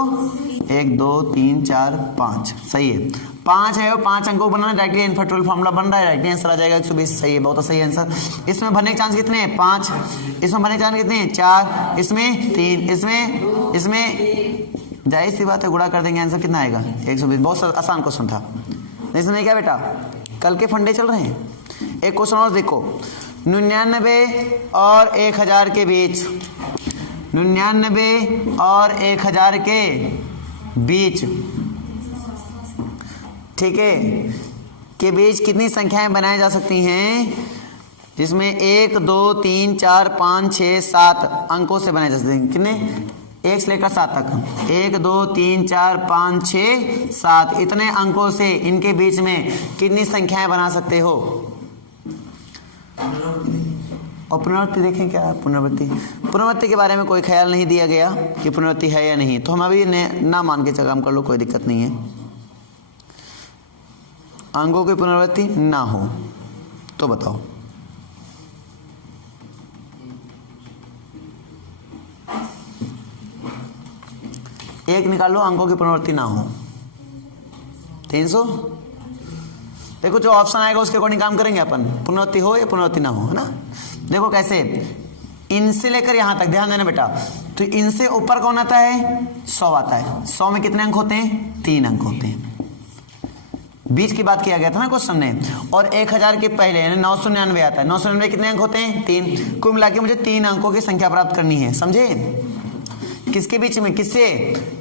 1 2 3 4 5, सही है। 5 है, 5 अंकों को बनाना, डायरेक्टली इनफैक्टोरियल फार्मूला बन रहा है, डायरेक्टली आंसर आ जाएगा 120। सही है, बहुत सही आंसर। इसमें भरने के चांस कितने हैं? 5। इसमें भरने के चांस कितने हैं? 4। इसमें 3। इसमें जाहिर सी बात है गुणा कर देंगे, आंसर कितना आएगा? 120। बहुत आसान क्वेश्चन था। इसमें क्या बेटा, कल के फंडे चल रहे हैं। एक क्वेश्चन और देखो, 99 और 1000 के बीच, 99 और 1000 के बीच, ठीक है, के बीच कितनी संख्याएं बनाई जा सकती हैं जिसमें 1 2 3 4 5 6 7 अंकों से बनाई जा सकती हैं? कितने? 1 से लेकर 7 तक। 1 2 3 4 5 6 7 इतने अंकों से इनके बीच में कितनी संख्याएं बना सकते हो? और पुनरावृत्ति देखें क्या? पुनरावृत्ति के बारे में कोई ख्याल नहीं दिया गया कि पुनरावृत्ति है या नहीं, तो हम अभी ना मान के काम कर लो, कोई दिक्कत नहीं है। अंकों की पुनरावृत्ति ना हो तो बताओ। एक निकालो, अंकों की पुनरावृत्ति ना हो। 300। देखो जो ऑप्शन आएगा उसके अकॉर्डिंग काम करेंगे अपन, पुनरावृत्ति हो या पुनरावृत्ति ना हो, है ना। देखो कैसे, इनसे लेकर यहां तक ध्यान देना बेटा। तो इनसे ऊपर कौन आता है? 100 आता है। 100 में कितने अंक होते हैं? 3 अंक होते हैं। बीच की बात किया गया था ना क्वेश्चन में। और 1000 के पहले यानी 999 आता है। 999 कितने अंक होते हैं? 3। कुल मिला के मुझे 3 अंकों की संख्या प्राप्त करनी है, समझे? किसके बीच में? किससे?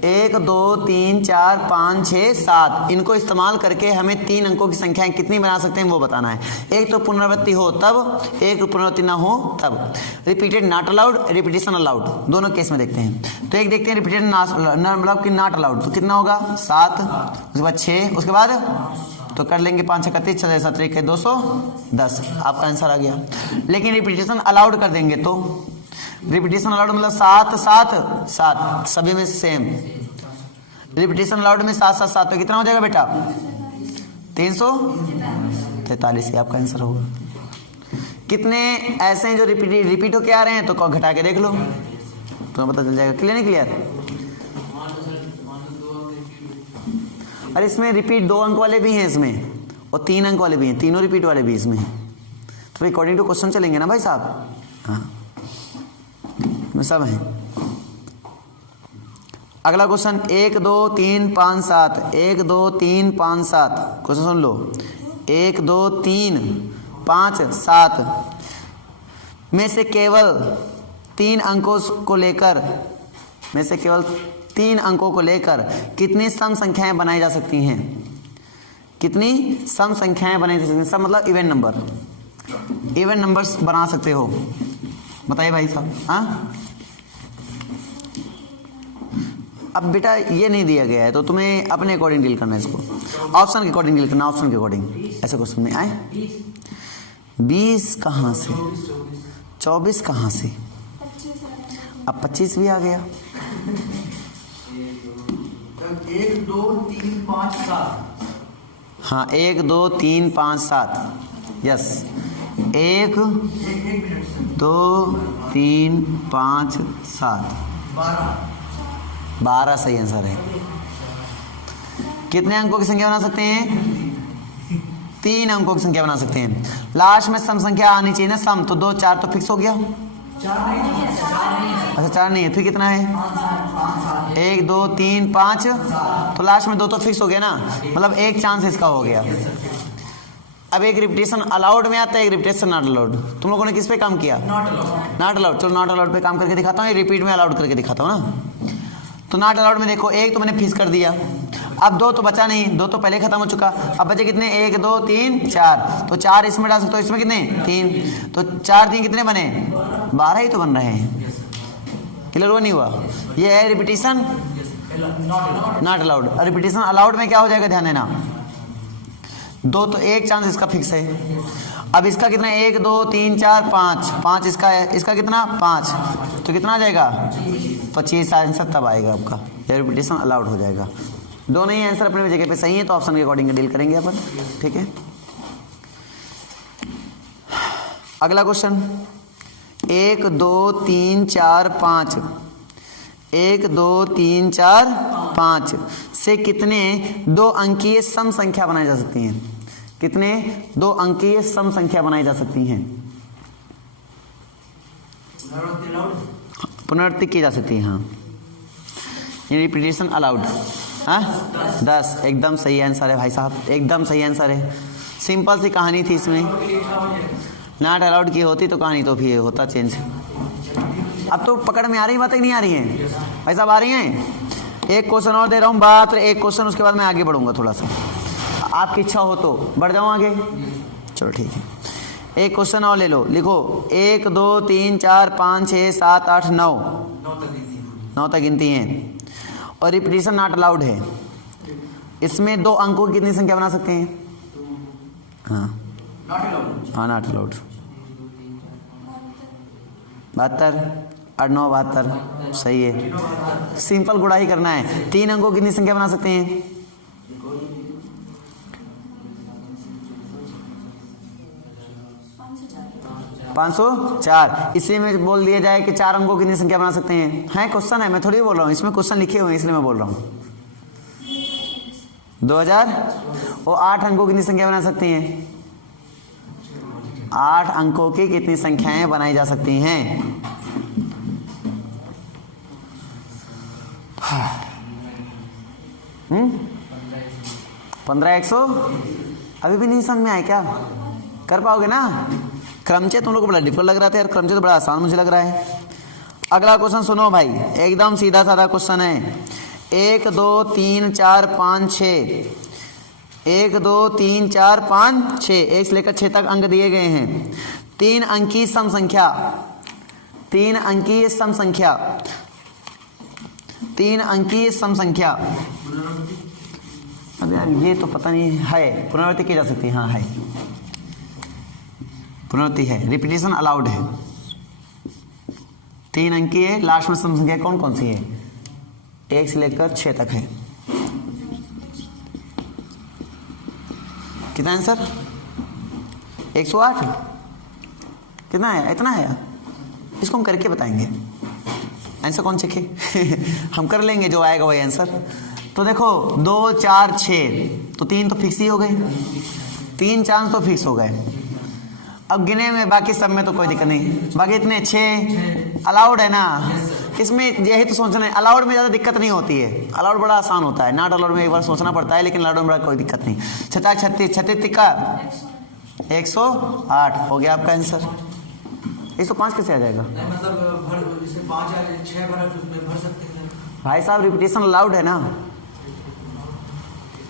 1 2 3 4 5 6 7 इनको इस्तेमाल करके हमें 3 अंकों की संख्याएं कितनी बना सकते हैं वो बताना है। एक तो पुनरावृत्ति हो तब, एक पुनरावृत्ति ना हो तब। Repeated not allowed, repetition allowed, दोनों केस में देखते हैं। तो एक देखते हैं रिपीटेड मतलब कि नॉट अलाउड, तो कितना होगा? 7, उसके बाद 6, उसके बाद तो कर लेंगे 5 6 31 6 7 1 210, आपका आंसर आ गया। लेकिन रिपीटेशन अलाउड कर देंगे तो रिपीटेशन अलाउड मतलब 7 7 7 सभी में सेम। रिपीटेशन अलाउड में 7 7 7 तो कितना हो जाएगा बेटा? 343 ही आपका आंसर होगा। कितने ऐसे हैं जो रिपीट होके आ रहे हैं, तो घटा के देख लो तो पता चल जाएगा। क्लियर नहीं क्लियर? अरे इसमें रिपीट 2 अंक वाले भी हैं इसमें, और 3 अंक वाले भी हैं, तीनों रिपीट वाले भी इसमें। तो अकॉर्डिंग टू क्वेश्चन चलेंगे ना भाई साहब। हाँ में सब हैं। अगला क्वेश्चन 1 2 3 5 7, 1 2 3 5 7 क्वेश्चन सुन लो। 1 2 3 5 7 में से केवल 3 अंकों को लेकर कितनी सम संख्याएं बनाई जा सकती हैं? कितनी सम संख्याएं बनाई जा सकती हैं? सम मतलब इवन नंबर, इवन नंबर्स बना सकते हो, बताइए भाई साहब। हाँ, अब बेटा ये नहीं दिया गया है तो तुम्हें अपने अकॉर्डिंग डील करना है इसको, ऑप्शन के अकॉर्डिंग डील करना, ऑप्शन के अकॉर्डिंग। ऐसे क्वेश्चन में आए 20 कहाँ से, 24 कहाँ से, अब 25 भी आ गया। तब 1 2 3 5 7। हाँ 1 2 3 5 7, यस 1 1 मिनट सर। 2 3 5 7, 12 सही आंसर है। कितने अंकों की संख्या बना सकते हैं? 3 अंकों की संख्या बना सकते हैं। लास्ट में सम संख्या आनी चाहिए ना, सम, तो 2 4 तो फिक्स हो गया। 4 नहीं है, 4 नहीं है। अच्छा 4 नहीं है, फिर कितना है? 5 1 2 3 5, तो लास्ट में 2 तो फिक्स हो गया ना, मतलब एक चांस इसका हो गया। अब एक रिपीटेशन अलाउड में आता है, एक रिपीटेशन नॉट अलाउड। तुम लोगों ने किस पे काम किया? Not allowed. Not allowed. चलो नॉट अलाउड पे काम करके दिखाता हूँ, रिपीट में अलाउड करके दिखाता हूँ ना। तो नॉट अलाउड में देखो, 1 तो मैंने फिक्स कर दिया, अब 2 तो बचा नहीं, 2 तो पहले खत्म हो चुका। अब बचे कितने? 1 2 3 4, तो 4 इसमें डाल सकते हो, इसमें कितने? 3, तो 4 3 कितने बने? 12 ही तो बन रहे हैं। क्लियर हुआ नहीं हुआ? ये है repetition not allowed. Repetition allowed में क्या हो जाएगा, ध्यान देना, 2 तो एक चांस इसका फिक्स है। अब इसका कितना है? 1 2 3 4 5, 5 इसका है, इसका कितना? 5, तो कितना आ जाएगा? 25 आंसर तब आएगा आपका, ये रिपीटेशन अलाउड हो जाएगा। दोनों ही आंसर अपने जगह पे सही है, तो ऑप्शन के अकॉर्डिंग डील करेंगे अपन, ठीक है। अगला क्वेश्चन, 1 2 3 4 5, 1 2 3 4 5 से कितने 2 अंकीय सम संख्या बनाई जा सकती हैं? कितने 2 अंकीय सम संख्या बनाई जा सकती हैं? पुनरावृत्ति की जा सकती है, हाँ, रिपीटेशन अलाउड। हाँ 10, एकदम सही आंसर है भाई साहब, एकदम सही आंसर है। सिंपल सी कहानी थी इसमें, नॉट अलाउड की होती तो कहानी तो फिर होता चेंज। अब तो पकड़ में आ रही बातें, नहीं आ रही हैं भाई साहब? आ रही हैं। एक क्वेश्चन और दे रहा हूँ, बात एक क्वेश्चन, उसके बाद मैं आगे बढ़ूंगा थोड़ा सा, आपकी इच्छा हो तो बढ़ जाऊँ आगे। चलो ठीक है, एक क्वेश्चन और ले लो, लिखो 1 2 3 4 5 6 7 8 9, 9 तक गिनती हैं, और रिपीटेशन नॉट अलाउड है। इसमें 2 अंकों की कितनी संख्या बना सकते हैं? हाँ हाँ नॉट अलाउड। 72 8 9 72, सही है। सिंपल गुणा ही करना है। 3 अंकों की कितनी संख्या बना सकते हैं? 504। इसी में बोल दिया जाए कि 4 अंकों की कितनी संख्या बना सकते हैं? है क्वेश्चन है, मैं थोड़ी बोल रहा हूँ, इसमें क्वेश्चन लिखे हुए हैं इसलिए मैं बोल रहा हूँ। 2000। वो 8 अंकों की कितनी संख्या बना सकती हैं? 8 अंकों की कितनी संख्याएं बनाई जा सकती हैं? हम्म 15 100। अभी भी नहीं समझ में आया क्या? कर पाओगे ना? क्रमचय तुम लोग को बड़ा डिफिकल्ट लग रहा था यार, क्रमचय तो बड़ा आसान मुझे लग रहा है। अगला क्वेश्चन सुनो भाई, एकदम सीधा साधा क्वेश्चन है। 1 2 3 4 5 6, 1 2 3 4 5 6, 1 से लेकर 6 तक अंक दिए गए हैं। 3 अंकीय सम संख्या, 3 अंकीय सम संख्या, 3 अंकीय सम संख्या। अब यार ये तो पता नहीं है, पुनरावृत्ति की जा सकती है? हाँ है, पुनरावृत्ति है, रिपीटेशन अलाउड है। 3 अंकीय है, लास्ट में सम संख्या कौन कौन सी है? 1 से लेकर 6 तक है। कितना आंसर? 108। कितना है? इतना है। इसको हम करके बताएंगे, आंसर कौन चेके हम कर लेंगे, जो आएगा वही आंसर। तो देखो 2 4 6, तो 3 तो फिक्स ही हो गए, 3 चांस तो फिक्स हो गए। अब गिने में बाकी सब में तो कोई दिक्कत नहीं, बाकी इतने 6 अलाउड है ना। इसमें यही तो सोचना है, अलाउड में ज़्यादा दिक्कत नहीं होती है, अलाउड बड़ा आसान होता है। नॉट अलाउड में एक बार सोचना पड़ता है, लेकिन अलाउड में बड़ा कोई दिक्कत नहीं। 36 36 36 का 108 हो गया आपका आंसर। 105 कैसे आ जाएगा? नहीं मतलब भर, जैसे 5 या 6 भर उसमें भर सकते हैं भाई साहब, रिपीटेशन अलाउड है ना,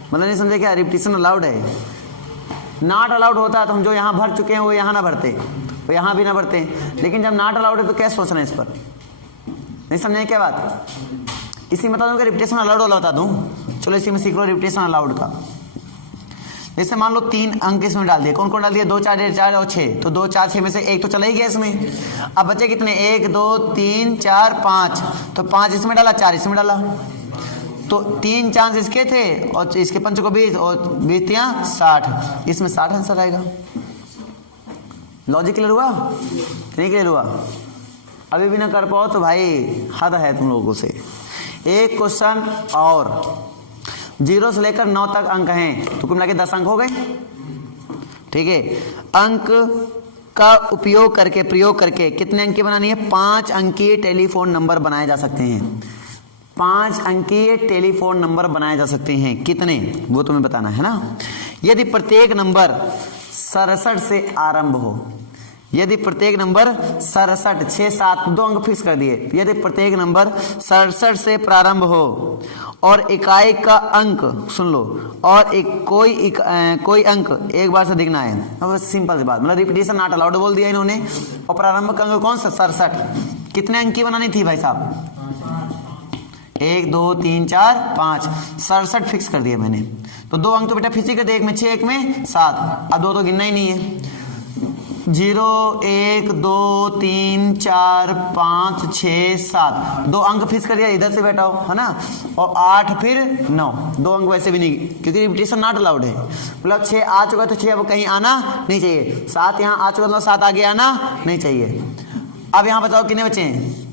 मतलब नहीं समझे क्या? रिपीटेशन अलाउड है। नॉट अलाउड होता है तो हम जो यहाँ भर चुके हैं वो यहाँ ना भरते, वो यहाँ भी ना भरते, लेकिन जब नॉट अलाउड है तो क्या सोचना है इस पर? नहीं समझे क्या बात? इसी बता दूँ कि रिपीटेशन अलाउड वाला बता दूँ। चलो इसी में सीख लो रिपीटेशन अलाउड का। जैसे मान लो 3 अंक इसमें डाल दिए, कौन कौन डाल दिया? 2 4 4 और 6, तो 2 4 6 में से 1 तो चला ही गया इसमें। अब बचे कितने? 1 2 3 4 5, तो 5 इसमें डाला, 4 इसमें डाला, तो 3 चांस इसके थे और इसके पंच को 20 और 20 तियां 60, इसमें 60 आंसर आएगा। लॉजिक क्लियर हुआ? नहीं क्लियर हुआ? अभी भी ना कर पाओ तो भाई हद है तुम लोगों से। एक क्वेश्चन और, 0 से लेकर 9 तक अंक हैं तो कुल मिला के 10 अंक हो गए। ठीक है, अंक का उपयोग करके, प्रयोग करके कितने अंक की बनानी है? 5 अंकीय टेलीफोन नंबर बनाए जा सकते हैं। 5 अंकीय टेलीफोन नंबर बनाए जा सकते हैं। कितने, वो तुम्हें बताना है ना। यदि प्रत्येक नंबर 67 से आरंभ हो, यदि प्रत्येक नंबर 67, 6, 7 2 अंक फिक्स कर दिए। यदि प्रत्येक नंबर 67 से प्रारंभ हो और इकाई का अंक, सुन लो, और कोई अंक एक बार से अधिक ना है। अब सिंपल सी बात, मतलब रिपीटिशन नॉट अलाउड बोल दिया इन्होंने। और प्रारंभिक अंक कौन सा? 67। कितने अंक की बनानी थी भाई साहब? 1 2 3 4 5, 67 फिक्स कर दिया मैंने। तो 2 अंक तो बेटा फिक्स ही कर दिए, एक में 6 एक में 7। अब 2 तो गिनना ही नहीं है। 0 1 2 3 4 5 6 7, 2 अंक फिक्स कर दिया, इधर से बैठा हो, है ना। और 8 फिर 9, 2 अंक वैसे भी नहीं, क्योंकि रिपीटिशन नॉट अलाउड है। मतलब 6 आ चुका तो 6 अब कहीं आना नहीं चाहिए। 7 यहाँ आ चुका तो 7 आगे आना नहीं चाहिए। अब यहाँ बताओ कितने बचे हैं?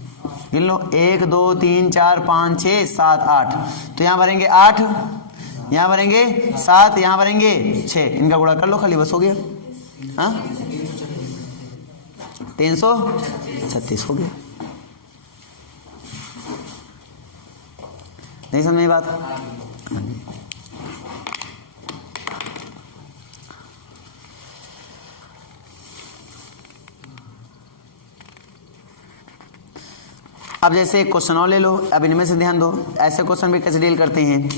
गिन लो, 1 2 3 4 5 6 7 8। तो यहाँ भरेंगे 8, यहाँ भरेंगे 7, यहाँ भरेंगे 6। इनका गुणा कर लो खाली, बस हो गया। हाँ, 336 हो गया। नहीं समझ में बात? अब जैसे एक क्वेश्चन और ले लो, अब इनमें से ध्यान दो, ऐसे क्वेश्चन भी कैसे डील करते हैं।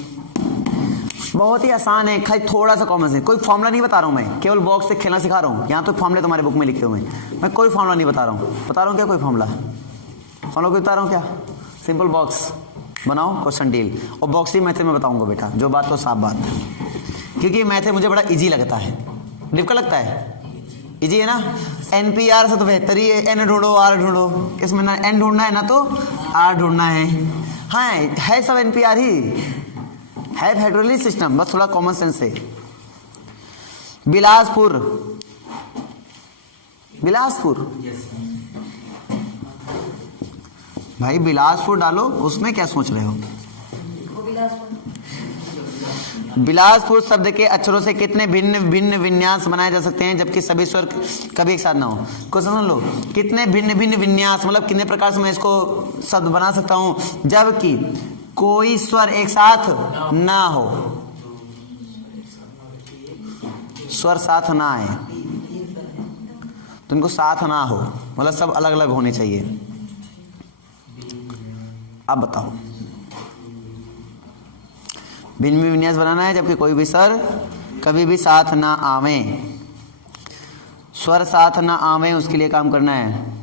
बहुत ही आसान है, खाली थोड़ा सा कॉमन सेंस। कोई फॉर्मूला नहीं बता रहा हूं मैं, केवल बॉक्स से खेलना सिखा रहा हूं। यहाँ तो फॉर्मूले तुम्हारे बुक में लिखे हुए हैं, मैं कोई फॉर्मूला नहीं बता रहा हूं। बता रहा हूं क्या कोई फॉर्मूला? फॉर्मूला कोई बता रहा हूं क्या? सिंपल बॉक्स बनाओ, क्वेश्चन डील। और बॉक्स ही मैथ में बताऊंगा बेटा, जो बात तो साफ बात है, क्योंकि मैथ मुझे बड़ा ईजी लगता है। डिफिकल्ट लगता है? इजी है ना। NPR से तो बेहतर ही है। N ढूंढो, R ढूंढो, इसमें ना N ढूंढना है ना तो R ढूंढना है। हाँ, है सब NPR ही है, फेडरली सिस्टम, बस थोड़ा कॉमन सेंस से। बिलासपुर, बिलासपुर भाई, बिलासपुर डालो, उसमें क्या सोच रहे हो? बिलासपुर शब्द के अक्षरों से कितने भिन्न भिन्न विन्यास बनाए जा सकते हैं जबकि सभी स्वर कभी एक साथ ना हो? क्वेश्चन सुन लो, कितने भिन्न भिन्न विन्यास, मतलब कितने प्रकार से मैं इसको शब्द बना सकता हूं जबकि कोई स्वर एक साथ ना हो। स्वर साथ ना आए तो इनको साथ ना हो, मतलब सब अलग अलग होने चाहिए। अब बताओ, भिन्न भिन्न विन्यास बनाना है जबकि कोई भी स्वर कभी भी साथ ना आवे। स्वर साथ ना आवे, उसके लिए काम करना है।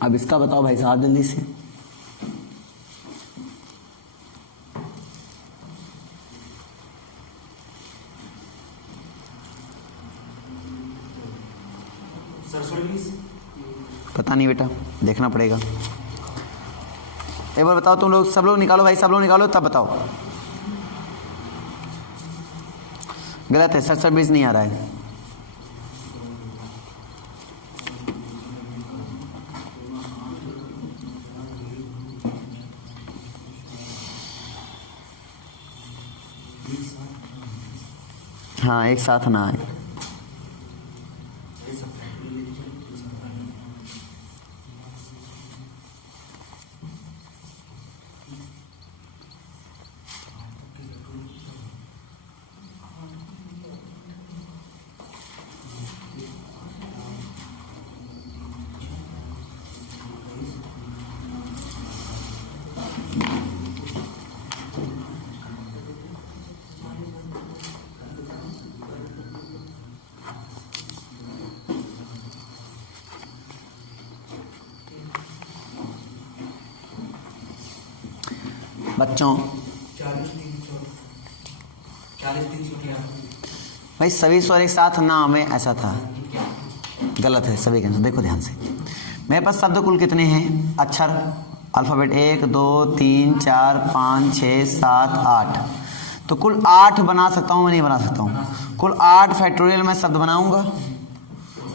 अब इसका बताओ भाई साहब जल्दी से। पता नहीं बेटा, देखना पड़ेगा। एक बार बताओ तुम लोग, सब लोग निकालो भाई, सब लोग निकालो तब बताओ। गलत है, 67 नहीं आ रहा है। हाँ, एक साथ ना आए। बच्चों 40-300 क्या? भाई सभी स्वर एक साथ ना हमें ऐसा था, गलत है सभी के आंसर। देखो ध्यान से, मेरे पास शब्द कुल कितने हैं अक्षर अल्फ़ाबेट 1 2 3 4 5 6 7 8, तो कुल 8 बना सकता हूँ मैं नहीं बना सकता हूँ? कुल 8 फैक्टोरियल मैं शब्द बनाऊंगा।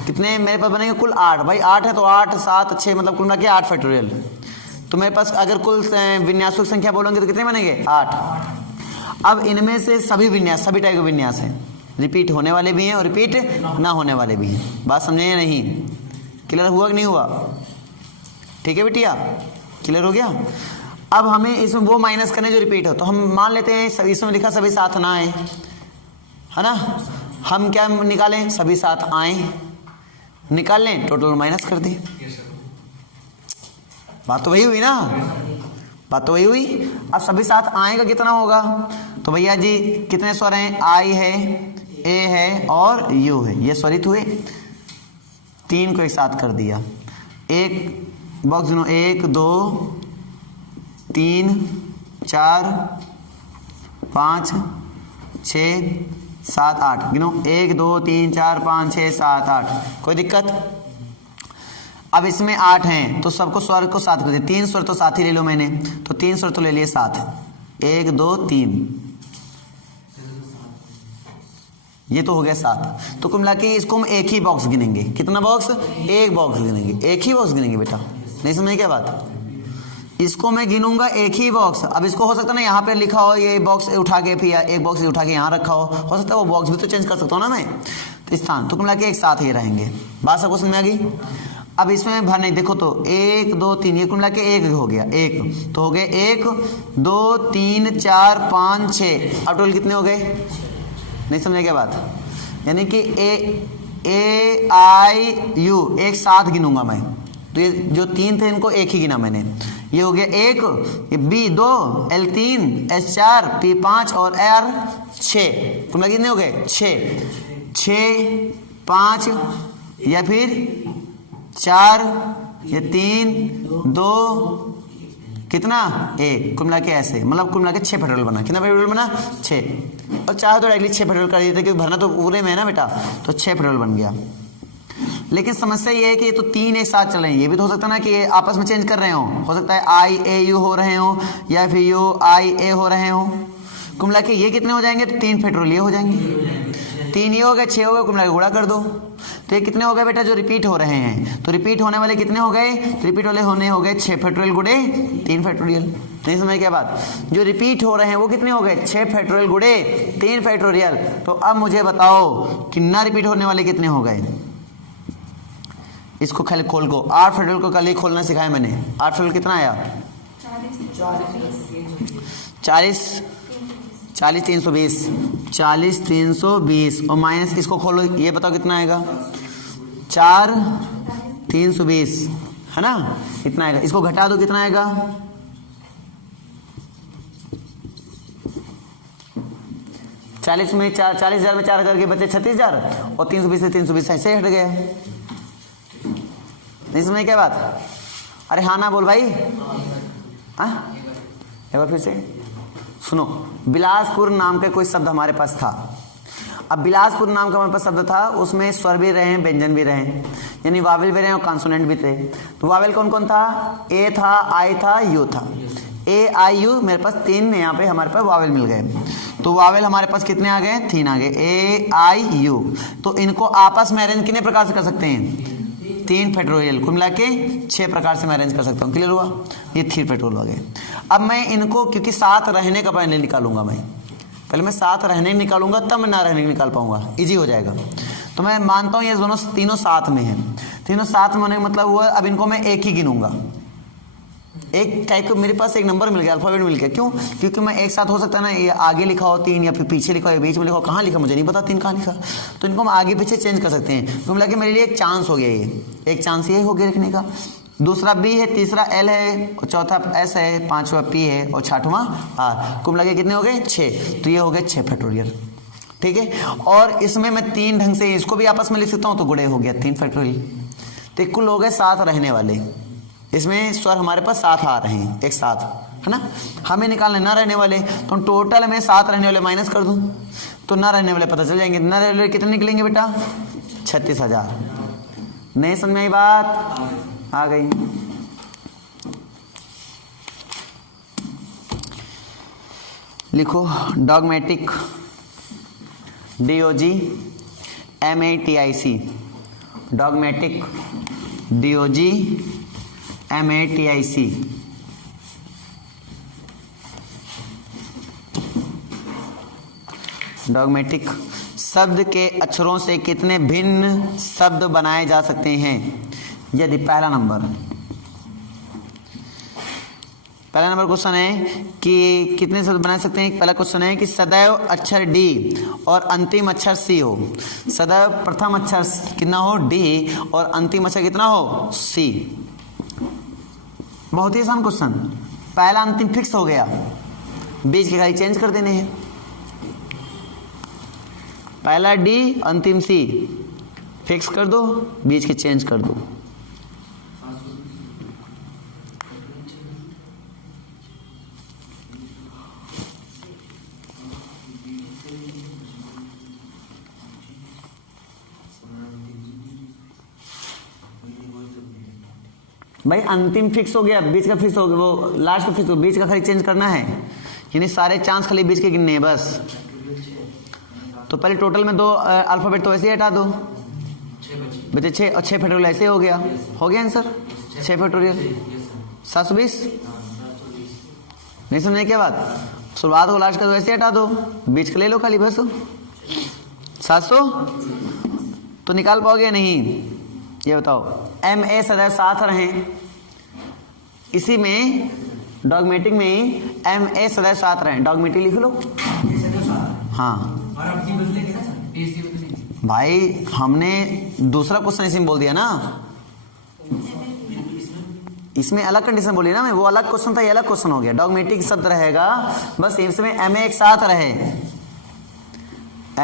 कितने मेरे पास बनेंगे? कुल 8। भाई 8 है तो 8 7 6 मतलब कुल मिला के 8 फैक्टोरियल। तो मेरे पास अगर कुल विन्यासों की संख्या बोलेंगे तो कितने बनेंगे? 8। अब इनमें से सभी विन्यास, सभी टाइप के विन्यास हैं, रिपीट होने वाले भी हैं और रिपीट ना होने वाले भी हैं। बात समझे या नहीं? क्लियर हुआ कि नहीं हुआ? ठीक है बेटिया, क्लियर हो गया? अब हमें इसमें वो माइनस करने जो रिपीट हो, तो हम मान लेते हैं इसमें लिखा सभी साथ ना आए, है ना? हम क्या निकालें? सभी साथ आए निकाल लें, टोटल माइनस कर दें। बात तो वही हुई ना, बात तो वही हुई। अब सभी साथ आए का कितना होगा? तो भैया जी कितने स्वर हैं? आई है, ए है और यू है, ये स्वरित हुए। 3 को एक साथ कर दिया। एक बॉक्स गिनो, 1 2 3 4 5 6 7 8 गिनो, 1 2 3 4 5 6 7 8। कोई दिक्कत? अब इसमें 8 हैं तो सबको स्वर को साथ कर दिया। 3 स्वर तो साथ ही ले लो मैंने, तो 3 स्वर तो ले लिए साथ, 1 2 3, ये तो हो गया 7। तो कुल मिला के इसको हम एक ही बॉक्स गिनेंगे। कितना बॉक्स? एक बॉक्स गिनेंगे, एक ही बॉक्स गिनेंगे बेटा। नहीं समझे क्या बात? इसको मैं गिनूंगा एक ही बॉक्स। अब इसको हो सकता है ना यहाँ पे लिखा हो ये बॉक्स उठा के, फिर एक बॉक्स उठा के यहाँ रखा हो सकता है वो बॉक्स भी तो चेंज कर सकता हूँ ना मैं, तो स्थान। तो कुल मिला के एक साथ ही रहेंगे। बात सबको समझ में आ गई? अब इसमें भरने देखो तो 1 2 3, ये कुल मिला के 1 हो गया, 1 तो हो गए 1 2 3 4 5 6। अब टोटल कितने हो गए? नहीं समझे क्या बात? यानी कि ए आई यू एक साथ गिनूंगा मैं, तो ये जो 3 थे इनको एक ही गिना मैंने। ये हो गया 1, ये बी 2, एल 3, एस 4, पी 5 और आर 6। कुल मिला कितने हो गए? 6 5 या फिर 4 या 3 2 कितना 1, कुल मिला के ऐसे, मतलब कुल मिला के 6 फैक्टोरियल बना। कितना फैक्टोरियल बना? 6। और चाहे तो डायरेक्टली 6 फैक्टोरियल कर देते क्योंकि भरना तो पूरे में है ना बेटा, तो 6 फैक्टोरियल बन गया। लेकिन समस्या ये है कि ये तो 3 एक साथ चल रहे हैं। ये भी तो हो सकता है ना कि ये आपस में चेंज कर रहे हो सकता है आई ए यू हो रहे हो या फिर यू आई ए हो रहे हो। कुल मिला के ये कितने हो जाएंगे? तो 3 फैक्टोरियल ये हो जाएंगे। 3 ये हो गए, 6 हो गए, कुल मिला के गुणा कर दो। तो ये कितने हो गए बेटा जो रिपीट हो रहे हैं? तो रिपीट होने वाले कितने हो गए? तो रिपीट वाले होने हो गए 6 फैक्टोरियल गुणे 3 फैक्टोरियल। नहीं समझ क्या बात? जो रिपीट हो रहे हैं वो कितने हो गए? 6 फैक्टोरियल गुणे 3 फैक्टोरियल। तो अब मुझे बताओ कितना रिपीट होने वाले कितने हो गए? इसको खाली खोल को 8 फैक्टोरियल को कल ही खोलना सिखाया मैंने। 8 फैक्टोरियल कितना आया? 40 320 40 320 और माइनस इसको खोलो, ये बताओ कितना आएगा? 4 320 है ना, इतना आएगा। इसको घटा दो कितना आएगा? 40 में 40,000 में 4,000 के बचे 36,000 और 320 से 320 ऐसे हट गया। नहीं समझ क्या बात? अरे हाँ ना बोल भाई। हाँ एक बार फिर से सुनो। बिलासपुर नाम का कोई शब्द हमारे पास था। अब बिलासपुर नाम का हमारे पास शब्द था, उसमें स्वर भी रहे हैं, व्यंजन भी रहे, यानी वावेल भी रहे और कॉन्सोनेंट भी थे। तो वावेल कौन कौन था? ए था, आई था, यू था। ए आई यू मेरे पास 3 यहाँ पे हमारे पास वावेल मिल गए। तो वावेल हमारे पास कितने आ गए? 3 आ गए, ए आई यू। तो इनको आपस में अरेंज कितने प्रकार से कर सकते हैं? 3 फैक्टोरियल। कुल मिला के 6 प्रकार से मैं अरेंज कर सकता हूँ। क्लियर हुआ? ये 3 फैक्टोरियल हो गए। अब मैं इनको क्योंकि साथ रहने का पहले निकालूंगा, पहले मैं साथ रहने निकालूंगा तब मैं ना रहने निकाल पाऊंगा, इजी हो जाएगा। तो मैं मानता हूँ ये दोनों तीनों साथ में हैं। तीनों साथ में होने का मतलब हुआ अब इनको मैं एक ही गिनूंगा। एक टाइप का मेरे पास एक नंबर मिल गया, अल्फाबेट मिल गया। क्यों? क्योंकि मैं एक साथ हो सकता है ना, ये आगे लिखा हो 3 या फिर पीछे लिखा हो, बीच में लिखा हो, कहाँ लिखा मुझे नहीं पता 3 कहाँ लिखा, तो इनको हम आगे पीछे चेंज कर सकते हैं। तो मिला के मेरे लिए एक चांस हो गया, ये एक चांस ये हो गया लिखने का। दूसरा बी है, तीसरा एल है, और चौथा एस है, पांचवा पी है, और छठवां आर। कुल मिला के कितने हो गए? 6। तो ये हो गए 6 फैक्टोरियल। ठीक है, और इसमें मैं 3 ढंग से इसको भी आपस में लिख सकता हूँ, तो गुणे हो गया 3 फैक्टोरियल। तो कुल हो गए 7 रहने वाले। इसमें स्वर हमारे पास 7 आ रहे हैं एक साथ, है ना। हमें निकालने ना रहने वाले, तो टोटल में 7 रहने वाले माइनस कर दूं तो ना रहने वाले पता चल जाएंगे। ना रहने वाले कितने निकलेंगे बेटा? 36,000। नहीं समझ में आई बात? आ गई। लिखो dogmatic, DOGMATIC, dogmatic DOGMATIC। Dogmatic शब्द के अक्षरों से कितने भिन्न शब्द बनाए जा सकते हैं? यदि पहला नंबर क्वेश्चन है कि कितने शब्द बना सकते हैं। पहला क्वेश्चन है कि सदैव अक्षर डी और अंतिम अक्षर सी हो। सदैव प्रथम अक्षर कितना हो? डी, और अंतिम अक्षर कितना हो? सी। बहुत ही आसान क्वेश्चन। पहला अंतिम फिक्स हो गया, बीच के खाली चेंज कर देने हैं। पहला डी, अंतिम सी, फिक्स कर दो, बीच के चेंज कर दो। भाई अंतिम फिक्स हो गया, बीच का फिक्स हो गया, वो लास्ट का फिक्स हो, बीच का खाली चेंज करना है, यानी सारे चांस खाली बीच के गिनने हैं बस। तो पहले टोटल में 2 अल्फाबेट तो ऐसे ही हटा दो, बचे 6, और 6 फैक्टोरियल ऐसे हो गया आंसर 6 फैक्टोरियल 720। नहीं समझे क्या बात? शुरुआत को लास्ट का तो ऐसे हटा दो, बीच का ले लो खाली बस। 700 तो निकाल पाओगे नहीं? ये बताओ। MA सदैव 7 रहे, इसी में डॉगमेटिक में ही MA सदैव 7 रहे। डॉगमेटिक लिख लो। हाँ भाई, हमने दूसरा क्वेश्चन इसी में बोल दिया ना, इसमें अलग कंडीशन बोली ना मैं, वो अलग क्वेश्चन था, ये अलग क्वेश्चन हो गया। डॉगमेटिक शब्द रहेगा बस, इसमें MA एक साथ रहे,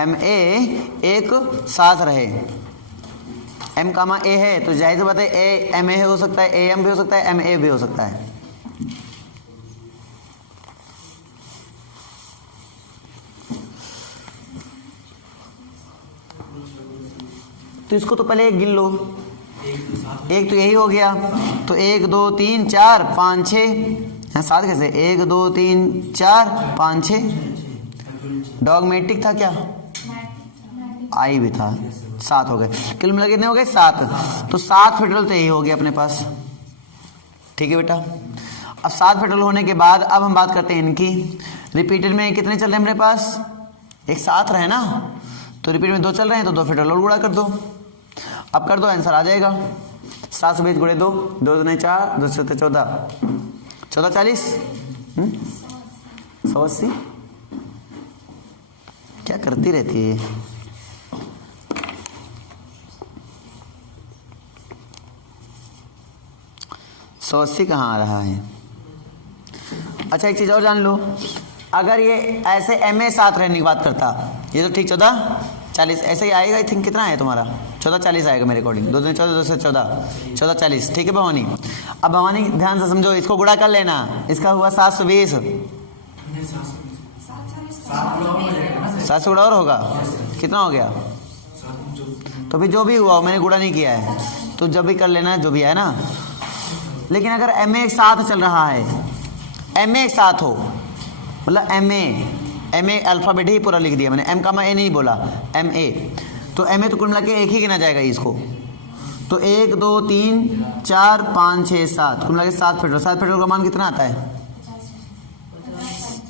MA एक साथ रहे। M, A है तो जाहिर सी बात है A MA हो सकता है, AM भी हो सकता है, MA भी हो सकता है। तो इसको तो पहले एक गिन लो, एक तो यही हो गया, तो 1 2 3 4 5 6 7 कैसे? 1 2 3 4 5 6। डॉगमेटिक था क्या? आई भी था, 7 हो गए। किल मिला कितने हो गए? 7। तो 7 फैक्टोरियल तो यही हो गया अपने पास। ठीक है बेटा। अब 7 फैक्टोरियल होने के बाद अब हम बात करते हैं इनकी। रिपीटेड में कितने चल रहे हैं मेरे पास? एक 7 रहे ना, तो रिपीट में 2 चल रहे हैं, तो 2 फैक्टोरियल और गुणा कर दो। अब कर दो, आंसर आ जाएगा। 720 गुणे 2, 2 दूने 4, 2 चौथे 14, 14 40, 180। क्या करती रहती है? सौ 180 कहाँ आ रहा है? अच्छा एक चीज और जान लो, अगर ये ऐसे MA 7 रहने की बात करता, ये तो ठीक 14 40 ऐसे ही आएगा। आई थिंक कितना है तुम्हारा? 14 40 आएगा मेरे अकॉर्डिंग। 2 दूने 14, 2 से 14, 14 40। ठीक है भवानी। अब भवानी ध्यान से समझो, इसको गुणा कर लेना, इसका हुआ 720। 7 से गुणा और होगा, कितना हो गया? तो फिर जो भी हुआ मैंने गुणा नहीं किया है, तो जब भी कर लेना जो भी है ना। लेकिन अगर MA एक साथ चल रहा है, MA एक साथ हो, मतलब MA अल्फाबेट ही पूरा लिख दिया मैंने, M का A नहीं बोला, MA, तो MA तो कुल मिला के एक ही गिना जाएगा इसको। तो 1 2 3 4 5 6 7, कुल मिला के 7 फैक्टोरियल। 7 फैक्टोरियल का मान कितना आता है?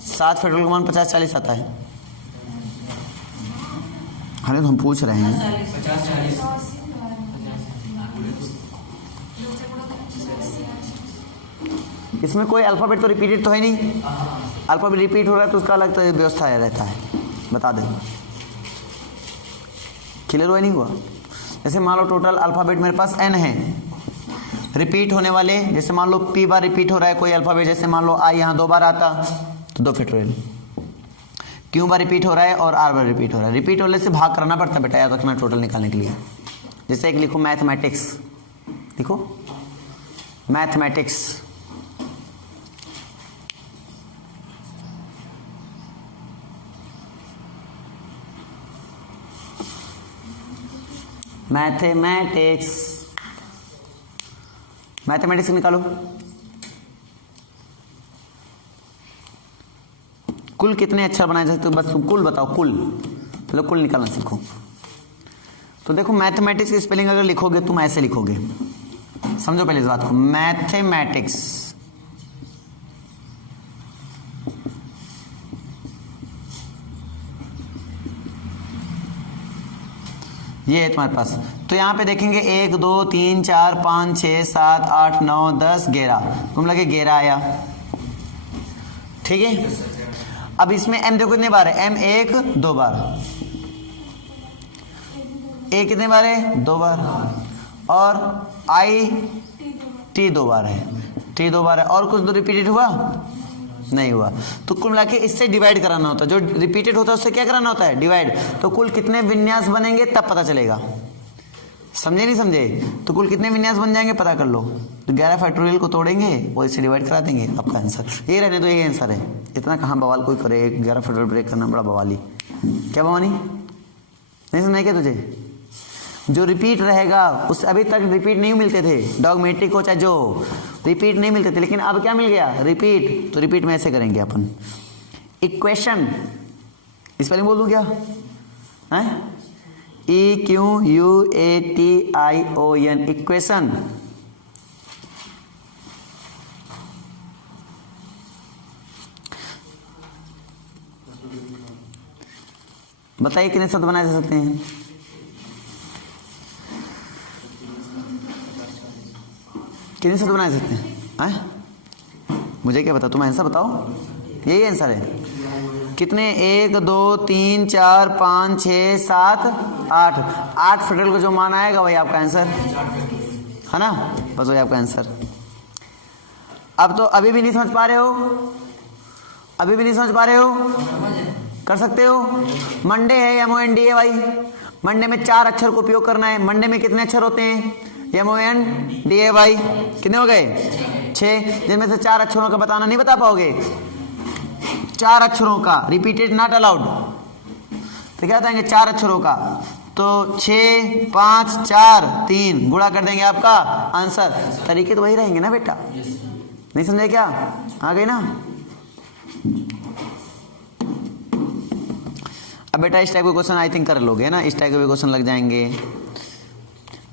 7 फैक्टोरियल का मान 50 40 आता है। अरे तो हम पूछ रहे हैं। 50 40। इसमें कोई अल्फाबेट तो रिपीटेड तो है नहीं। अल्फाबेट रिपीट हो रहा है तो उसका अलग तो व्यवस्था रहता है, बता दें। क्लियर हुआ नहीं हुआ? जैसे मान लो टोटल अल्फाबेट मेरे पास N है, रिपीट होने वाले, जैसे मान लो p बार रिपीट हो रहा है कोई अल्फाबेट, जैसे मान लो i यहाँ 2 बार आता तो 2 फैक्टोरियल, q बार रिपीट हो रहा है और r बार रिपीट हो रहा है। रिपीट होने से भाग करना पड़ता है बेटा याद रखना टोटल निकालने के लिए। जैसे एक लिखो मैथमेटिक्स, लिखो मैथमेटिक्स, मैथमेटिक्स, मैथमेटिक्स निकालो। कुल कितने अक्षर बनाए जा सकते हो, बस कुल बताओ, कुल चलो कुल निकालना सीखो। तो देखो मैथमेटिक्स की स्पेलिंग अगर लिखोगे तुम ऐसे लिखोगे, समझो पहले इस बात को, मैथमेटिक्स, ये है तुम्हारे पास। तो यहाँ पे देखेंगे 1 2 3 4 5 6 7 8 9 10 11, तुम लगे 11 आया, ठीक है। अब इसमें m देखो कितने बार है, m 1 2 बार, a कितने बार है 2 बार, और i t 2 बार है, t 2 बार है, और कुछ तो रिपीटेड हुआ नहीं हुआ। तो कुल मिला के इससे डिवाइड कराना होता है, जो रिपीटेड होता है उससे क्या कराना होता है, डिवाइड। तो कुल कितने विन्यास बनेंगे तब पता चलेगा, समझे नहीं समझे। तो कुल कितने विन्यास बन जाएंगे पता कर लो। तो 11 फैक्टोरियल को तोड़ेंगे वो इससे डिवाइड करा देंगे, आपका आंसर ये रहने दो, ये आंसर है। इतना कहाँ बवाल कोई करे, 11 फैक्टोरियल ब्रेक करना बड़ा बवाली, क्या बवानी नहीं समझ क्या तुझे। जो रिपीट रहेगा उस अभी तक रिपीट नहीं मिलते थे, डॉगमेट्रिक हो चाहे जो, रिपीट नहीं मिलते थे, लेकिन अब क्या मिल गया, रिपीट। तो रिपीट में ऐसे करेंगे अपन, इक्वेशन स्पेलिंग बोल दूं क्या है, EQUATION, इक्वेशन। बताइए कितने शब्द बनाए जा सकते हैं, कितने शब्द बनाए सकते हैं, मुझे क्या पता, तुम आंसर बताओ, यही आंसर है। कितने, 1 2 3 4 5 6 7 8, 8 फैक्टोरियल को जो मान आएगा वही आपका आंसर है ना, बस वही आपका आंसर। अब तो अभी भी नहीं समझ पा रहे हो, अभी भी नहीं समझ पा रहे हो, कर सकते हो। मंडे है MONDAY, मंडे में 4 अक्षर को उपयोग करना है। मंडे में कितने अक्षर होते हैं, MONDAY, कितने हो गए 6, जिनमें से 4 अक्षरों का बताना नहीं बता पाओगे, 4 अक्षरों का, रिपीटेड नॉट अलाउड। तो क्या बताएंगे 4 अक्षरों का, तो 6 5 4 3 गुणा कर देंगे, आपका आंसर। तरीके तो वही रहेंगे ना बेटा, नहीं समझे क्या, आ गए ना। अब बेटा इस टाइप के क्वेश्चन आई थिंक कर लोगे ना, इस टाइप के भी क्वेश्चन लग जाएंगे।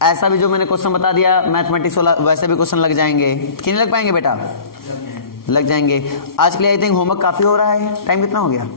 ऐसा भी जो मैंने क्वेश्चन बता दिया मैथमेटिक्स वाला, वैसे भी क्वेश्चन लग जाएंगे, कितने लग पाएंगे बेटा, लग जाएंगे। आज के लिए आई थिंक होमवर्क काफी हो रहा है, टाइम कितना हो गया।